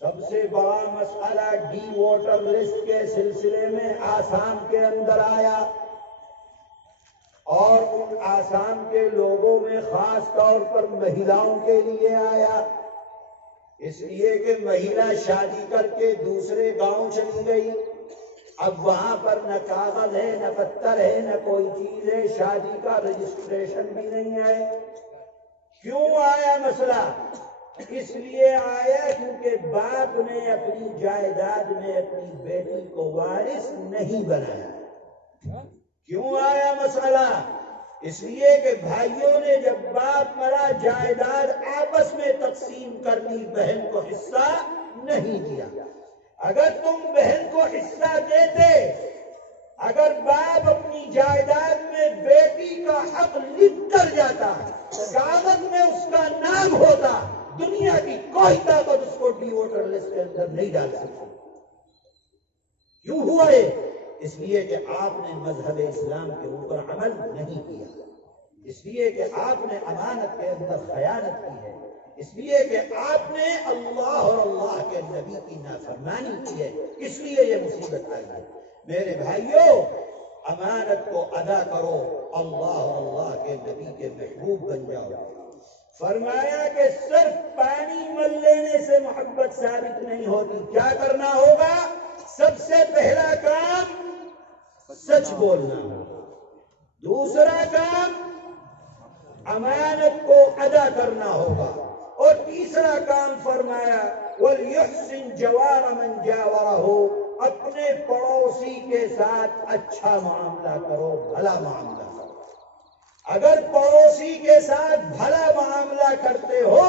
سب سے بڑا مسئلہ ڈی ووٹر لسٹ کے سلسلے میں آسام کے اندر آیا، اور ان آسام کے لوگوں میں خاص طور پر مہیلاؤں کے لیے آیا، اس لیے کہ مہیلا شادی کر کے دوسرے گاؤں چلی گئی، اب وہاں پر نہ کاغذ ہے، نہ پتر ہے، نہ کوئی چیز ہے، شادی کا رجسٹریشن بھی نہیں ہے۔ کیوں آیا مسئلہ؟ اس لیے آیا کیونکہ باپ نے اپنی جائیداد میں اپنی بیٹی کو وارث نہیں بنایا۔ کیوں آیا مسئلہ؟ اس لیے کہ بھائیوں نے جب باپ مرا جائیداد آپس میں تقسیم کر لی، بہن کو حصہ نہیں دیا۔ اگر تم بہن کو حصہ دیتے، اگر باپ اپنی جائیداد میں بیٹی کا حق لکھ کر جاتا، کاغذ میں اس کا نام ہوتا، دنیا کی کوئی طاقت اس کو ڈی ووٹر لسٹ کے اندر نہیں ڈال سکتی۔ کیوں ہوا یہ؟ اس لیے کہ آپ نے مذہب اسلام کے اوپر عمل نہیں کیا، اس لیے کہ آپ نے امانت کے اندر خیانت کی ہے، اس لیے کہ آپ نے اللہ اور اللہ کے نبی کی نافرمانی کی ہے، اس لیے یہ مصیبت آئی ہے۔ میرے بھائیوں، امانت کو ادا کرو، اللہ اور اللہ کے نبی کے محبوب بن جاؤ۔ فرمایا کہ صرف پانی مل لینے سے محبت ثابت نہیں ہوتی، کیا کرنا ہوگا؟ سب سے پہلا کام سچ بولنا ہوگا، دوسرا کام امانت کو ادا کرنا ہوگا، اور تیسرا کام فرمایا وَلْيُحْسِنْ جَوَارَ مَنْ جَاوَرَهُ، اپنے پڑوسی کے ساتھ اچھا معاملہ کرو، بھلا معاملہ کرو۔ اگر پڑوسی کے ساتھ بھلا معاملہ کرتے ہو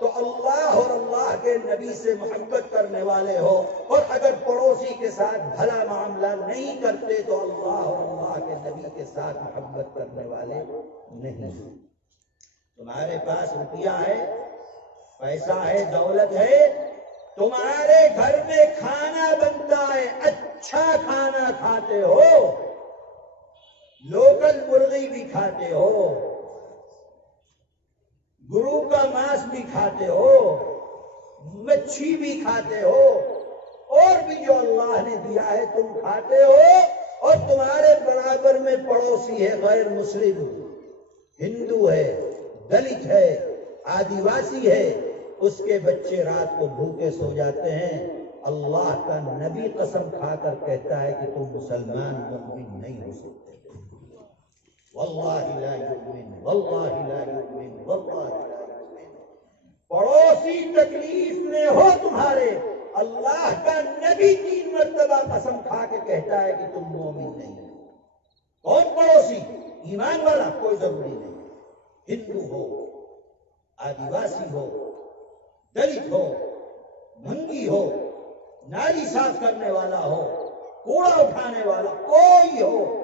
تو اللہ اور اللہ کے نبی سے محبت کرنے والے ہو، اور اگر پڑوسی کے ساتھ بھلا معاملہ نہیں کرتے تو اللہ اور اللہ کے نبی کے ساتھ محبت کرنے والے نہیں۔ تمہارے پاس روپیہ ہے، پیسہ ہے، دولت ہے، تمہارے گھر میں کھانا بنتا ہے، اچھا کھانا کھاتے ہو، لوکل مرغی بھی کھاتے ہو، گرو کا ماس بھی کھاتے ہو، مچھی بھی کھاتے ہو، اور بھی جو اللہ نے دیا ہے تم کھاتے ہو، اور تمہارے برابر میں پڑوسی ہے غیر مسلم، ہندو ہے، دلت ہے، آدیواسی ہے، اس کے بچے رات کو بھوکے سو جاتے ہیں، اللہ کا نبی قسم کھا کر کہتا ہے کہ تم مسلمان مومن نہیں ہو سکتے۔ واللہ لا یؤمن، واللہ لا یؤمن، واللہ لا یؤمن۔ پڑوسی تکلیف میں ہو تمہارے، اللہ کا نبی 3 مرتبہ قسم کھا کے کہتا ہے کہ تم مومن نہیں ہو۔ کون پڑوسی؟ ایمان والا؟ کوئی ضروری نہیں، ہندو ہو، آدیواسی ہو، دلت ہو، بھنگی ہو، نالی صاف کرنے والا ہو، کوڑا اٹھانے والا، کوئی ہو،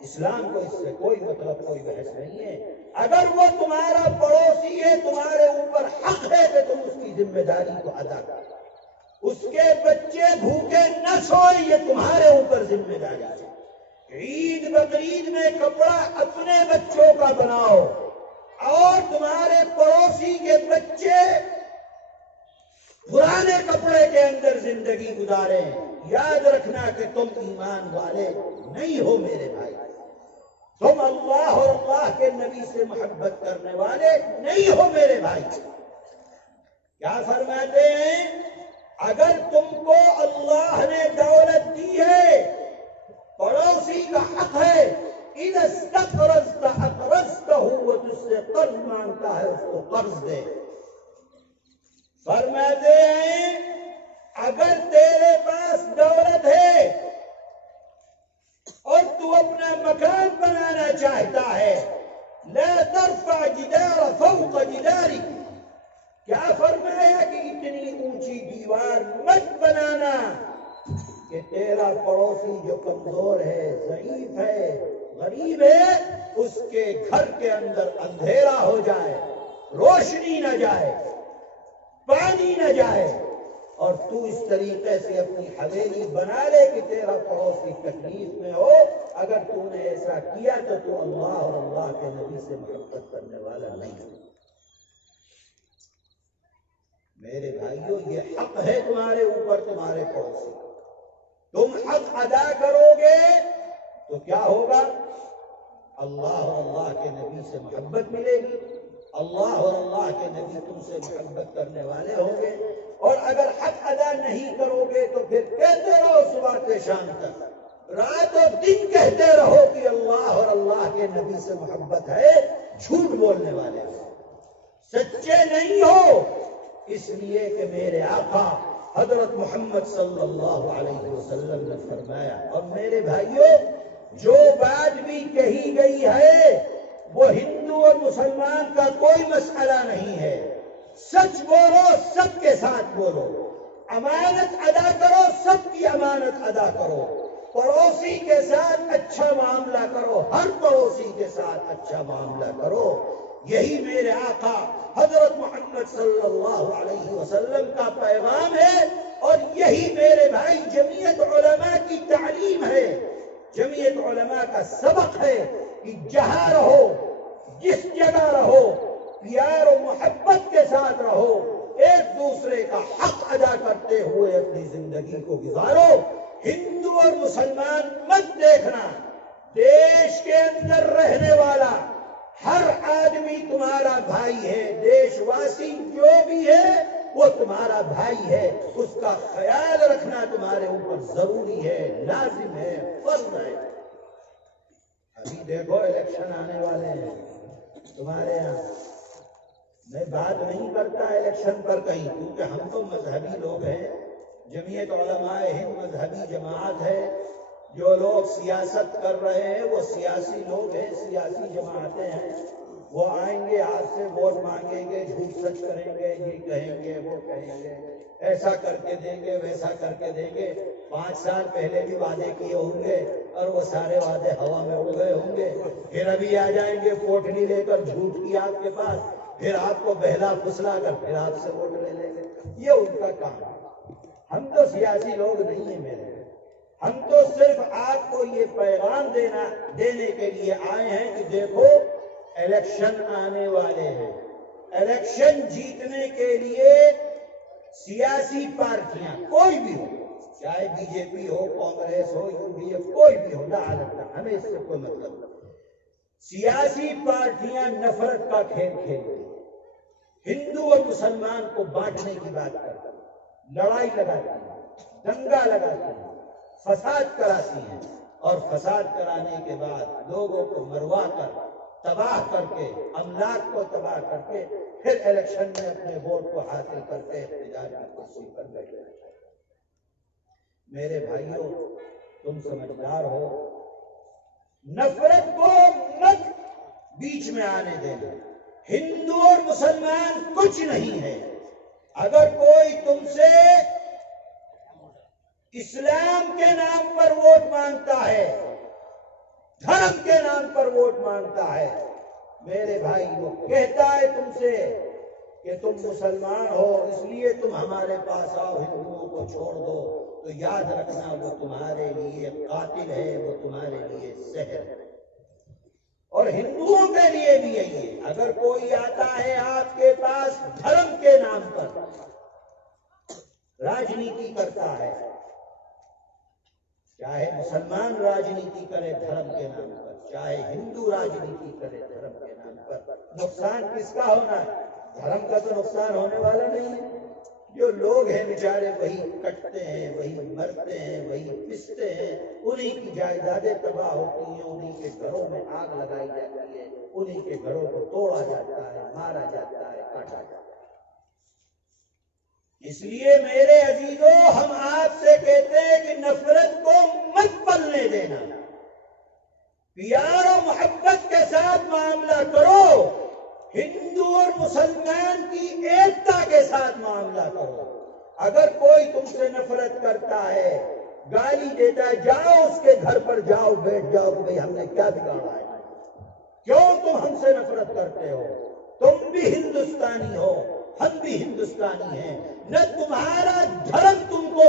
اسلام کو اس سے کوئی مطلب، کوئی بحث نہیں ہے۔ اگر وہ تمہارا پڑوسی ہے، تمہارے اوپر حق ہے کہ تم اس کی ذمہ داری کو ادا کرو، اس کے بچے بھوکے نہ سوئیں، یہ تمہارے اوپر ذمہ داری ہے۔ عید بقرعید میں کپڑا اپنے بچوں کا بناؤ، اور تمہارے پڑوسی کے بچے پرانے کپڑے کے اندر زندگی گزارے، یاد رکھنا کہ تم ایمان والے نہیں ہو میرے بھائی، تم اللہ اور اللہ کے نبی سے محبت کرنے والے نہیں ہو میرے بھائی۔ کیا فرماتے ہیں؟ اگر تم کو اللہ نے دولت دی ہے، پڑوسی کا حق ہے، اذا استقرضت اقرضته، وہ تجھ سے قرض مانگتا ہے اس کو قرض دے۔ فرماتے ہیں اگر تیرے پاس دولت ہے اور تو اپنا مکان بنانا چاہتا ہے، لا ترفع جدار فوق جداری، کیا فرمایا کہ اتنی اونچی دیوار مت بنانا کہ تیرا پڑوسی جو کمزور ہے، ضعیف ہے، غریب ہے، اس کے گھر کے اندر اندھیرا ہو جائے، روشنی نہ جائے، پانی نہ جائے، اور تو اس طریقے سے اپنی حویلی بنا لے کہ تیرا پڑوسی تکلیف میں ہو۔ اگر تو نے ایسا کیا تو تو اللہ اور اللہ کے نبی سے محبت کرنے والا نہیں ہے۔ میرے بھائیوں، یہ حق ہے تمہارے اوپر، تمہارے پڑوسی، تم حق ادا کرو گے تو کیا ہوگا؟ اللہ اور اللہ کے نبی سے محبت ملے گی، اللہ اور اللہ کے نبی تم سے محبت کرنے والے ہوں گے۔ اور اگر حق ادا نہیں کرو گے تو پھر کہتے رہو صبح سے شام تک، رات اور دن کہتے رہو کہ اللہ اور اللہ کے نبی سے محبت ہے، جھوٹ بولنے والے ہو، سچے نہیں ہو، اس لیے کہ میرے آقا حضرت محمد صلی اللہ علیہ وسلم نے فرمایا۔ اور میرے بھائیوں، جو بات بھی کہی گئی ہے وہ ہندو اور مسلمان کا کوئی مسئلہ نہیں ہے، سچ بولو، سب کے ساتھ بولو، امانت ادا کرو، سب کی امانت ادا کرو، پڑوسی کے ساتھ اچھا معاملہ کرو، ہر پڑوسی کے ساتھ اچھا معاملہ کرو۔ یہی میرے آقا حضرت محمد صلی اللہ علیہ وسلم کا پیغام ہے، اور یہی میرے بھائی جمعیت علماء کی تعلیم ہے، جمعیت علماء کا سبق ہے کہ جہاں رہو، جس جگہ رہو، پیار و محبت کے ساتھ رہو، ایک دوسرے کا حق ادا کرتے ہوئے اپنی زندگی کو گزارو۔ ہندو اور مسلمان مت دیکھنا، دیش کے اندر رہنے والا ہر آدمی تمہارا بھائی ہے، دیش واسی جو بھی ہے وہ تمہارا بھائی ہے، اس کا خیال رکھنا تمہارے اوپر ضروری ہے، لازم ہے، فرض ہے۔ ابھی دیکھو الیکشن آنے والے ہیں تمہارے یہاں، میں بات نہیں کرتا الیکشن پر کہیں، کیونکہ ہم تو مذہبی لوگ ہیں، جمعیت علماء ہند مذہبی جماعت ہے، جو لوگ سیاست کر رہے ہیں وہ سیاسی لوگ ہیں، سیاسی جماعتیں ہیں، وہ آئیں گے، آپ سے ووٹ مانگیں گے، جھوٹ سچ کریں گے، یہ کہیں گے، وہ کہیں گے، ایسا کر کے دیں گے، ویسا کر کے دیں گے۔ 5 سال پہلے بھی وعدے کیے ہوں گے اور وہ سارے وعدے ہوا میں اڑ گئے ہوں گے، پھر ابھی آ جائیں گے پوٹلی لے کر جھوٹ کی آپ کے پاس، پھر آپ کو بہلا پھسلا کر پھر آپ سے ووٹ لے لیں گے، یہ ان کا کام ہے۔ ہم تو سیاسی لوگ نہیں ہیں میرے، ہم تو صرف آپ کو یہ پیغام دینے کے لیے آئے ہیں کہ دیکھو الیکشن آنے والے ہیں، الیکشن جیتنے کے لیے سیاسی پارٹیاں کوئی بھی ہو، چاہے بی جے پی ہو، کانگریس ہو، یو ڈی ایف، کوئی بھی ہو، لا الگ، ہمیں اس سے کوئی مطلب نہیں۔ سیاسی پارٹیاں نفرت کا کھیل کھیلتی ہیں، ہندو اور مسلمان کو بانٹنے کی بات کرتی ہیں، لڑائی لگاتی ہیں، دنگا لگاتی ہیں، فساد کراتی ہیں، اور فساد کرانے کے بعد لوگوں کو مروا کر، تباہ کر کے، املاک کو تباہ کر کے، پھر الیکشن میں اپنے ووٹ کو حاصل کرتے اقتدار کی کرسی پر بیٹھے۔ میرے بھائیوں، تم سمجھدار ہو، نفرت کو مت بیچ میں آنے دینا۔ ہندو اور مسلمان کچھ نہیں ہے، اگر کوئی تم سے اسلام کے نام پر ووٹ مانگتا ہے، دھرم کے نام پر ووٹ مانگتا ہے، میرے بھائی وہ کہتا ہے تم سے کہ تم مسلمان ہو اس لیے تم ہمارے پاس آؤ، ہندوؤں کو چھوڑ دو، تو یاد رکھنا وہ تمہارے لیے قاتل ہے، وہ تمہارے لیے زہر ہے۔ اور ہندوؤں کے لیے بھی یہی ہے. اگر کوئی آتا ہے آپ کے پاس دھرم کے نام پر راجنیتی کرتا ہے، چاہے مسلمان راجنیتی کرے دھرم کے نام پر، چاہے ہندو راجنیتی کرے دھرم کے نام پر، نقصان کس کا ہونا ہے؟ دھرم کا تو نقصان ہونے والا نہیں ہے. جو لوگ ہیں بیچارے وہی کٹتے ہیں، وہی مرتے ہیں، وہی پستے ہیں، انہی کی جائیدادیں تباہ ہوتی ہیں، انہی کے گھروں میں آگ لگائی جاتی ہے، انہی کے گھروں کو توڑا جاتا ہے، مارا جاتا ہے، کاٹا جاتا ہے. اس لیے میرے عزیزوں، ہم آپ سے کہتے ہیں کہ نفرت کو مت پلنے دینا، پیار و محبت کے ساتھ معاملہ کرو، ہندو اور مسلمان کی ایکتا کے ساتھ معاملہ کرو. اگر کوئی تم سے نفرت کرتا ہے، گالی دیتا ہے، جاؤ اس کے گھر پر جاؤ، بیٹھ جاؤ کہ بھئی ہم نے کیا بگاڑا ہے، کیوں تم ہم سے نفرت کرتے ہو؟ تم بھی ہندوستانی ہو، ہم بھی ہندوستانی ہیں. نہ تمہارا دھرم تم کو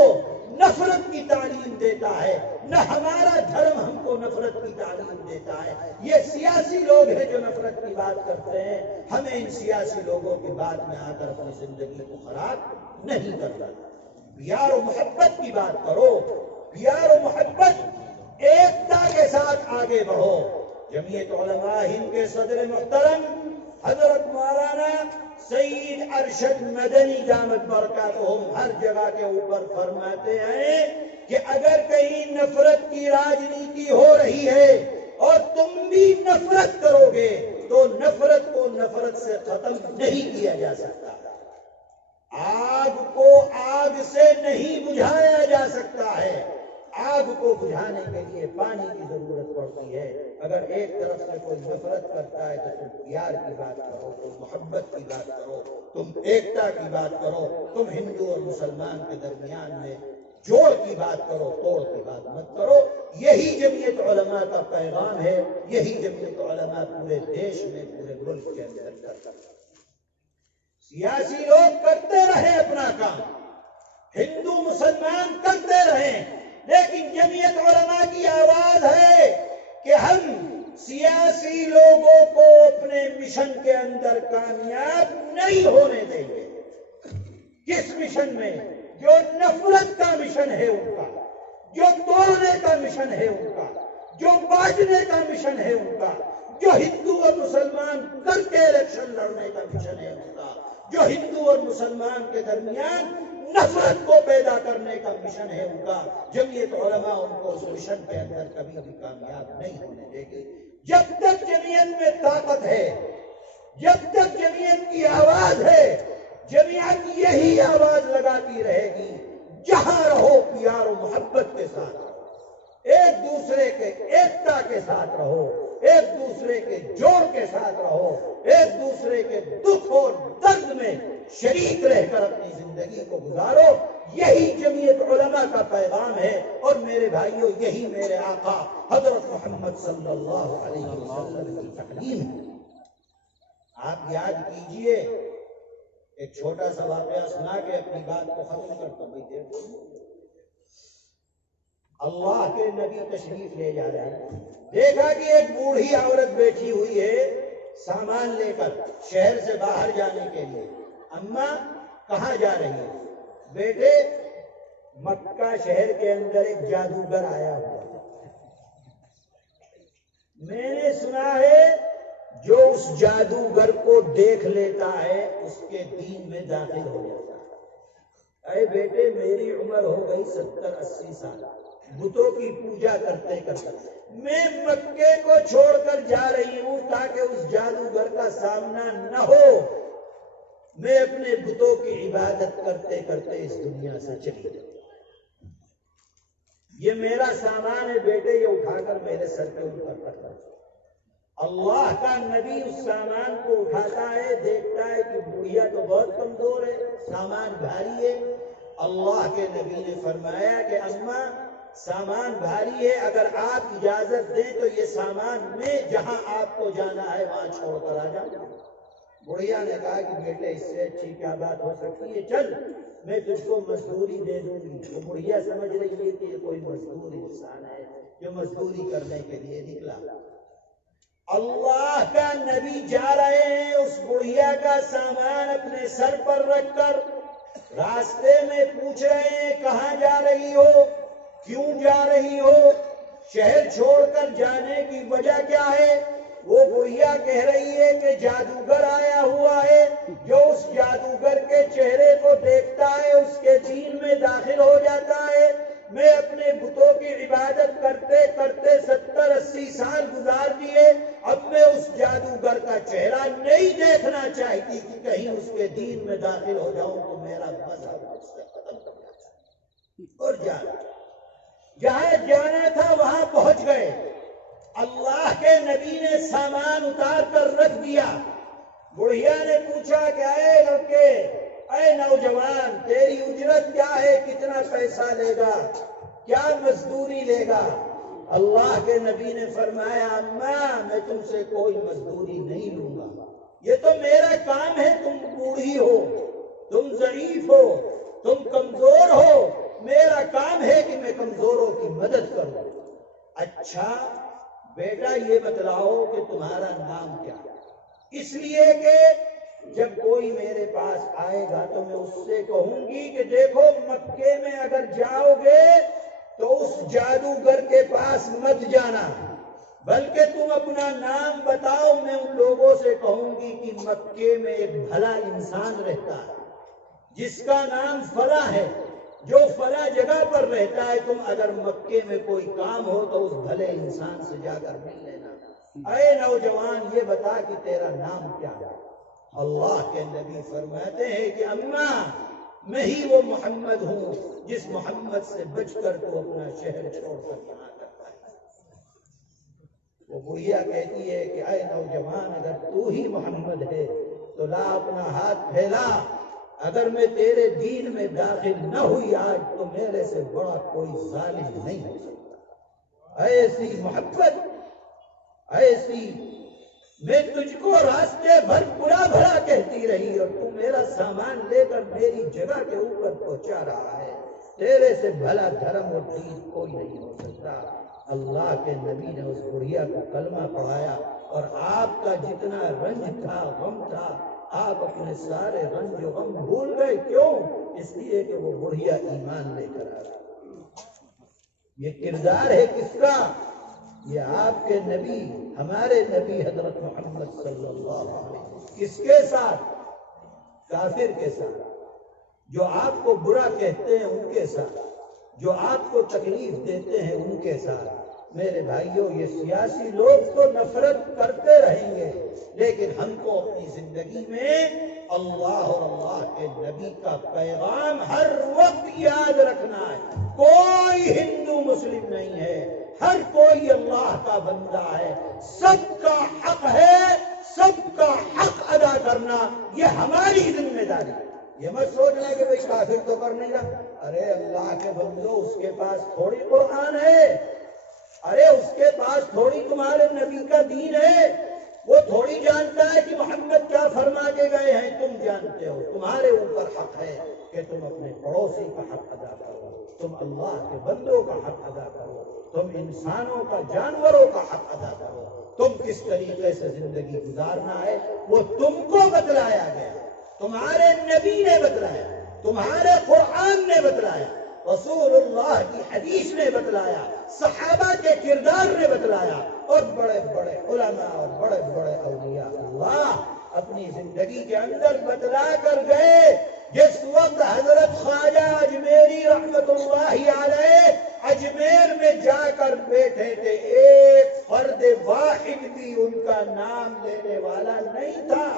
نفرت کی تعلیم دیتا ہے، نہ ہمارا دھرم ہم کو نفرت کی تعلیم دیتا ہے. یہ سیاسی لوگ ہیں جو نفرت کی بات کرتے ہیں. ہمیں ان سیاسی لوگوں کی بات میں آ کر اپنی زندگی کو خراب نہیں کرنا. پیار و محبت کی بات کرو، پیار و محبت ایکتا کے ساتھ آگے بڑھو. جمعیت علماء ہند کے صدر محترم حضرت مولانا سید ارشد مدنی دامت برکاتہم ہر جگہ کے اوپر فرماتے ہیں کہ اگر کہیں نفرت کی راجنیتی ہو رہی ہے اور تم بھی نفرت کرو گے تو نفرت کو نفرت سے ختم نہیں کیا جا سکتا. آگ کو آگ سے نہیں بجھایا جا سکتا ہے. آگ کو بجھانے کے لیے پانی کی ضرورت پڑتی ہے. اگر ایک طرف سے کوئی نفرت کرتا ہے تو تم پیار کی بات کرو، تم محبت کی بات کرو، تم ایکتا کی بات کرو، تم ہندو اور مسلمان کے درمیان میں جوڑ کی بات کرو، توڑ کی بات مت کرو. یہی جمعیت علماء کا پیغام ہے، یہی جمعیت علماء پورے دیش میں، پورے ملک کے اندر کرتا ہے. سیاسی لوگ کرتے رہیں اپنا کام، ہندو مسلمان کرتے رہیں، لیکن جمعیت علماء کی آواز ہے کہ ہم سیاسی لوگوں کو اپنے مشن کے اندر کامیاب نہیں ہونے دیں گے. کس مشن میں؟ جو نفرت کا مشن ہے ان کا، جو توڑنے کا مشن ہے ان کا، جو بانٹنے کا مشن ہے ان کا، جو ہندو اور مسلمان کر کے الیکشن لڑنے کا مشن ہے ان کا، جو ہندو اور مسلمان کے درمیان نفرت کو پیدا کرنے کا مشن ہے ان کا. جمعیت علماء ان کو اس مشن کے اندر کبھی بھی کامیاب نہیں ہونے دے گی. جب تک جمعیت میں طاقت ہے، جب تک جمعیت کی آواز ہے، جمعیت یہی آواز لگاتی رہے گی. جہاں رہو پیار و محبت کے ساتھ رہو، ایک دوسرے کے ایکتا کے ساتھ رہو، ایک دوسرے کے جوڑ کے ساتھ رہو، ایک دوسرے کے دکھ اور درد میں شریک رہ کر اپنی زندگی کو گزارو. یہی جمعیت علماء کا پیغام ہے. اور میرے بھائیوں، یہی میرے آقا حضرت محمد صلی اللہ علیہ وسلم کی تعلیم ہے. آپ یاد کیجئے، ایک چھوٹا سا واقعہ سنا کے اپنی بات کو ختم کرتا ہوں. اللہ کے نبی تشریف لے جا رہے ہیں، دیکھا کہ ایک بوڑھی عورت بیٹھی ہوئی ہے سامان لے کر شہر سے باہر جانے کے لیے. اماں کہاں جا رہی ہے؟ بیٹے، مکہ شہر کے اندر ایک جادوگر آیا ہوا ہے، میں نے سنا ہے جو اس جادوگر کو دیکھ لیتا ہے اس کے دین میں داخل ہو جاتا ہے. اے بیٹے، میری عمر ہو گئی 70-80 سال، بتوں کی پوجا کرتے کرتے میں مکے کو چھوڑ کر جا رہی ہوں تاکہ اس جادوگر کا سامنا نہ ہو. میں اپنے بتوں کی عبادت کرتے کرتے اس دنیا سے چلی جاؤں. یہ میرا سامان ہے بیٹے، یہ اٹھا کر میرے سر کے اوپر رکھا. اللہ کا نبی اس سامان کو اٹھاتا ہے، دیکھتا ہے کہ بڑھیا تو بہت کمزور ہے، سامان بھاری ہے. اللہ کے نبی نے فرمایا کہ اماں، سامان بھاری ہے، اگر آپ اجازت دیں تو یہ سامان میں جہاں آپ کو جانا ہے وہاں چھوڑ کر آ جاؤں. بڑھیا نے کہا کہ بیٹے، اس سے اچھی کیا بات ہو سکتی ہے، چل میں تجھ کو مزدوری دے دوں گی. تو بڑھیا سمجھ رہی ہے کہ یہ کوئی مزدور انسان ہے جو مزدوری کرنے کے لیے نکلا. اللہ کا نبی جا رہے ہیں، اس بڑھیا کا سامان اپنے سر پر رکھ کر راستے میں پوچھ رہے ہیں کہاں جا رہی ہو، کیوں جا رہی ہو، شہر چھوڑ کر جانے کی وجہ کیا ہے؟ وہ بڑھیا کہہ رہی ہے کہ جادوگر آیا ہوا ہے، جو اس جادوگر کے چہرے کو دیکھتا ہے اس کے دین میں داخل ہو جاتا ہے۔ میں اپنے بتوں کی عبادت کرتے کرتے 70-80 سال گزار دیے، اب میں اس جادوگر کا چہرہ نہیں دیکھنا چاہتی کہ کہیں اس کے دین میں داخل ہو جاؤں تو میرا مذہب مجھ سے ختم ہو جائے۔ اور جہاں جانا تھا وہاں پہنچ گئے۔ اللہ کے نبی نے سامان اتار کر رکھ دیا۔ بڑھیا نے پوچھا کہ اے لڑکے، اے نوجوان، تیری اجرت کیا ہے، کتنا پیسہ لے گا، کیا مزدوری لے گا؟ اللہ کے نبی نے فرمایا اماں میں تم سے کوئی مزدوری نہیں لوں گا، یہ تو میرا کام ہے، تم بوڑھی ہو، تم ضعیف ہو، تم کمزور ہو، میرا کام ہے کہ میں کمزوروں کی مدد کروں۔ اچھا بیٹا یہ بتلاؤ کہ تمہارا نام کیا؟ اس لیے کہ جب کوئی میرے پاس آئے گا تو میں اس سے کہوں گی کہ دیکھو مکے میں اگر جاؤ گے تو اس جادوگر کے پاس مت جانا، بلکہ تم اپنا نام بتاؤ، میں ان لوگوں سے کہوں گی کہ مکے میں ایک بھلا انسان رہتا ہے جس کا نام فلاں ہے، جو فلاں جگہ پر رہتا ہے، تم اگر مکے میں کوئی کام ہو تو اس بھلے انسان سے جا کر مل لینا۔ اے نوجوان یہ بتا کہ تیرا نام کیا ہے؟ اللہ کے نبی فرماتے ہیں کہ اماں میں ہی وہ محمد ہوں جس محمد سے بچ کر تو اپنا شہر چھوڑ کر یہاں کرتا ہے۔ وہ بڑھیا کہتی ہے کہ اے نوجوان اگر تو ہی محمد ہے تو لا اپنا ہاتھ پھیلا، اگر میں تیرے دین میں داخل نہ ہوئی آج تو میرے سے بڑا کوئی ظالم نہیں ہو سکتا۔ ایسی محبت، ایسی میں تجھ کو راستے بھر برا بھلا کہتی رہی اور تو میرا سامان لے کر میری جگہ کے اوپر پہنچا رہا ہے، تیرے سے بھلا دھرم اور دین کوئی نہیں ہو سکتا۔ اللہ کے نبی نے اس بڑھیا کو کلمہ پڑھایا اور آپ کا جتنا رنج تھا، غم تھا، آپ اپنے سارے رنج و غم بھول گئے۔ کیوں؟ اس لیے کہ وہ بڑھیا ایمان لے کر آ رہا۔ یہ کردار ہے کس کا؟ یہ آپ کے نبی، ہمارے نبی حضرت محمد صلی اللہ علیہ وسلم۔ کس کے ساتھ؟ کافر کے ساتھ، جو آپ کو برا کہتے ہیں ان کے ساتھ، جو آپ کو تکلیف دیتے ہیں ان کے ساتھ۔ میرے بھائیوں یہ سیاسی لوگ تو نفرت کرتے رہیں گے، لیکن ہم کو اپنی زندگی میں اللہ اور اللہ کے نبی کا پیغام ہر وقت یاد رکھنا ہے۔ کوئی ہندو مسلم نہیں ہے، ہر کوئی اللہ کا بندہ ہے، سب کا حق ہے، سب کا حق ادا کرنا یہ ہماری ذمہ داری ہے۔ یہ مت سوچنا کہ بھئی کافر تو کر نہیں رہا، ارے اللہ کے بندو اس کے پاس تھوڑی قرآن ہے، ارے اس کے پاس تھوڑی تمہارے نبی کا دین ہے، وہ تھوڑی جانتا ہے کہ محمد کیا فرما کے گئے ہیں، تم جانتے ہو۔ تمہارے اوپر حق ہے کہ تم اپنے پڑوسی کا حق ادا کرو، تم اللہ کے بندوں کا حق ادا کرو، تم انسانوں کا، جانوروں کا حق ادا کرو، تم کس طریقے سے زندگی گزارنا ہے وہ تم کو بتلایا گیا، تمہارے نبی نے بتلایا، تمہارے قرآن نے بتلایا، رسول اللہ کی حدیث نے بتلایا، صحابہ کے کردار نے بتلایا، اور بڑے بڑے علماء اور بڑے بڑے اولیاء اللہ اپنی زندگی کے اندر بتلا کر گئے۔ جس وقت حضرت خواجہ اجمیری رحمت اللہ علیہ اجمیر میں جا کر بیٹھے تھے، ایک فرد واحد بھی ان کا نام لینے والا نہیں تھا،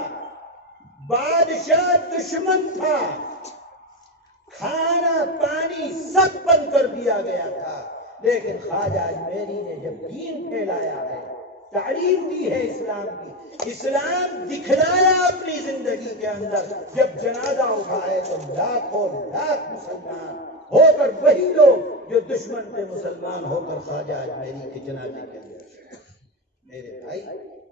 بادشاہ دشمن تھا، کھانا پانی سب بند کر دیا گیا تھا، لیکن خواجہ اجمیری نے جب دین پھیلایا ہے، تعلیم دی ہے اسلام کی، اسلام دکھلایا اپنی زندگی کے اندر، جب جنازہ اٹھائے تو لاکھوں لاکھ مسلمان ہو کر وہی لوگ جو دشمن تھے مسلمان ہو کر خواجہ اجمیری کے جنازے کے اندر۔ میرے بھائی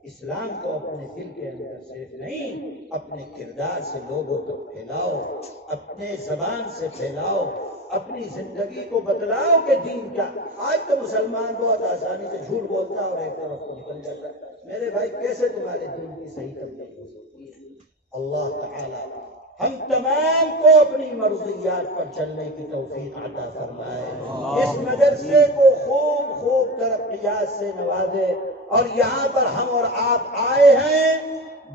اسلام کو اپنے دل کے اندر صرف نہیں، اپنے کردار سے لوگوں تک پھیلاؤ، اپنے زبان سے پھیلاؤ، اپنی زندگی کو بتلاؤ کہ دین کیا۔ آج تو مسلمان بہت آسانی سے جھوٹ بولتا ہے اور ایک طرف کو نکل جاتا ہے، میرے بھائی کیسے تمہارے دین کی صحیح تبلیغ ہو سکتی ہے؟ اللہ تعالی ہم تمام کو اپنی مرضیات پر چلنے کی توفیق عطا فرمائے، اس مدرسے کو خوب خوب ترقیات سے نوازے، اور یہاں پر ہم اور آپ آئے ہیں،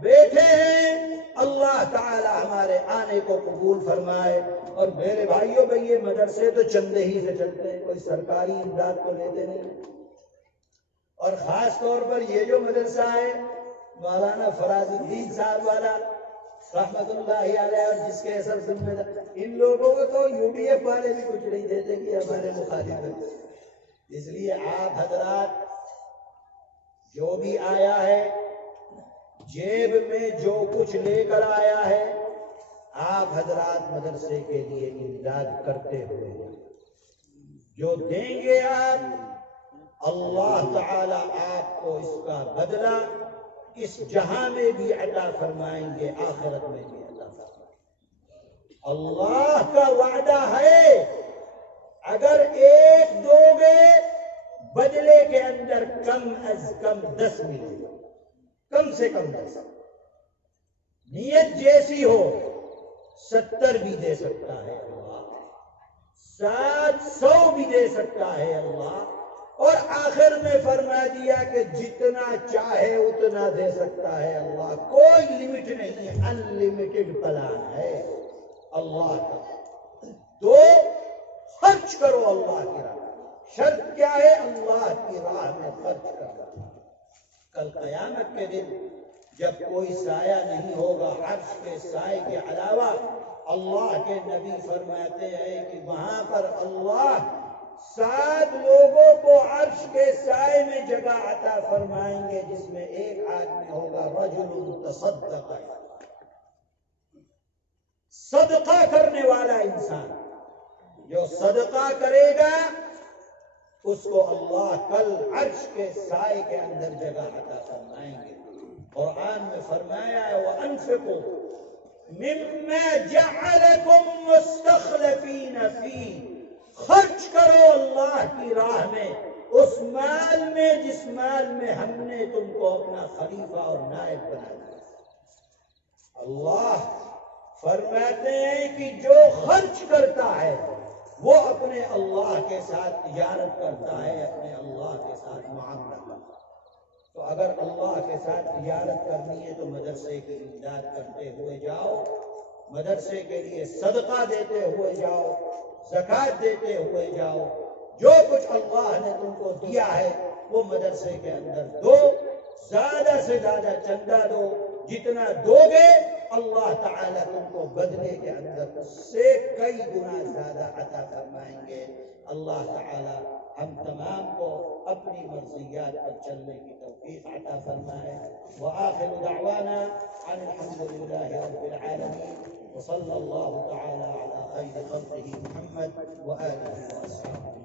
بیٹھے ہیں، اللہ تعالی ہمارے آنے کو قبول فرمائے۔ اور میرے بھائیوں بھائی یہ مدرسے تو چندے ہی سے چلتے ہیں، کوئی سرکاری امداد تو لیتے نہیں، اور خاص طور پر یہ جو مدرسہ ہے مولانا فراز الدین صاحب والا رحمت اللہ علیہ، اور جس کے اثر ذمہ دار، ان لوگوں کو تو UDF والے بھی کچھ نہیں دیتے کہ ہمارے مخالف ہیں۔ اس لیے آپ حضرات جو بھی آیا ہے جیب میں جو کچھ لے کر آیا ہے، آپ حضرات مدرسے کے لیے امداد کرتے ہوئے جو دیں گے آپ، اللہ تعالی آپ کو اس کا بدلہ اس جہاں میں بھی عطا فرمائیں گے، آخرت میں بھی عطا فرمائیں گے۔ اللہ کا وعدہ ہے اگر ایک دو گے بدلے کے اندر کم از کم 10 ملے گا، کم سے کم 10۔ نیت جیسی ہو 70 بھی دے سکتا ہے اللہ، 700 بھی دے سکتا ہے اللہ، اور آخر میں فرما دیا کہ جتنا چاہے اتنا دے سکتا ہے اللہ، کوئی لمٹ نہیں ہے، انلمیٹڈ پلان ہے اللہ کا۔ تو خرچ کرو اللہ کی راہ، شرط کیا ہے؟ اللہ کی راہ میں خرچ کرنا۔ کل قیامت کے دن جب کوئی سایہ نہیں ہوگا عرش کے سائے کے علاوہ، اللہ کے نبی فرماتے ہیں کہ وہاں پر اللہ 7 لوگوں کو عرش کے سائے میں جگہ عطا فرمائیں گے، جس میں ایک آدمی ہوگا رجل تصدق، صدقہ کرنے والا انسان، جو صدقہ کرے گا اس کو اللہ کل عرش کے سائے کے اندر جگہ عطا فرمائیں گے۔ قرآن میں فرمایا ہے وَأَنفِقُوا مِمَّا جَعَلَكُمْ مُسْتَخْلَفِينَ فِيهِ، خرچ کرو اللہ کی راہ میں اس مال میں جس مال میں ہم نے تم کو اپنا خلیفہ اور نائب بنا دیا۔ اللہ فرماتے ہیں کہ جو خرچ کرتا ہے وہ اپنے اللہ کے ساتھ تجارت کرتا ہے، اپنے اللہ کے ساتھ معاملہ کرتا ہے۔ تو اگر اللہ کے ساتھ تجارت کرنی ہے تو مدرسے کی امداد کرتے ہوئے جاؤ، مدرسے کے لیے صدقہ دیتے ہوئے جاؤ، زکوٰۃ دیتے ہوئے جاؤ، جو کچھ اللہ نے تم کو دیا ہے وہ مدرسے کے اندر دو، زیادہ سے زیادہ چندہ دو، جتنا دو گے اللہ تعالیٰ تم کو بدلے کے اندر اس سے کئی گنا زیادہ عطا فرمائیں گے۔ اللہ تعالیٰ ہم تمام کو اپنی مرضیات پر چلنے کی توفیق عطا فرمائے۔ وآخر دعوانا ان الحمد للہ رب العالمین، وصلی اللہ تعالی علی خیر خلقہ محمد وآلہ وصحبہ۔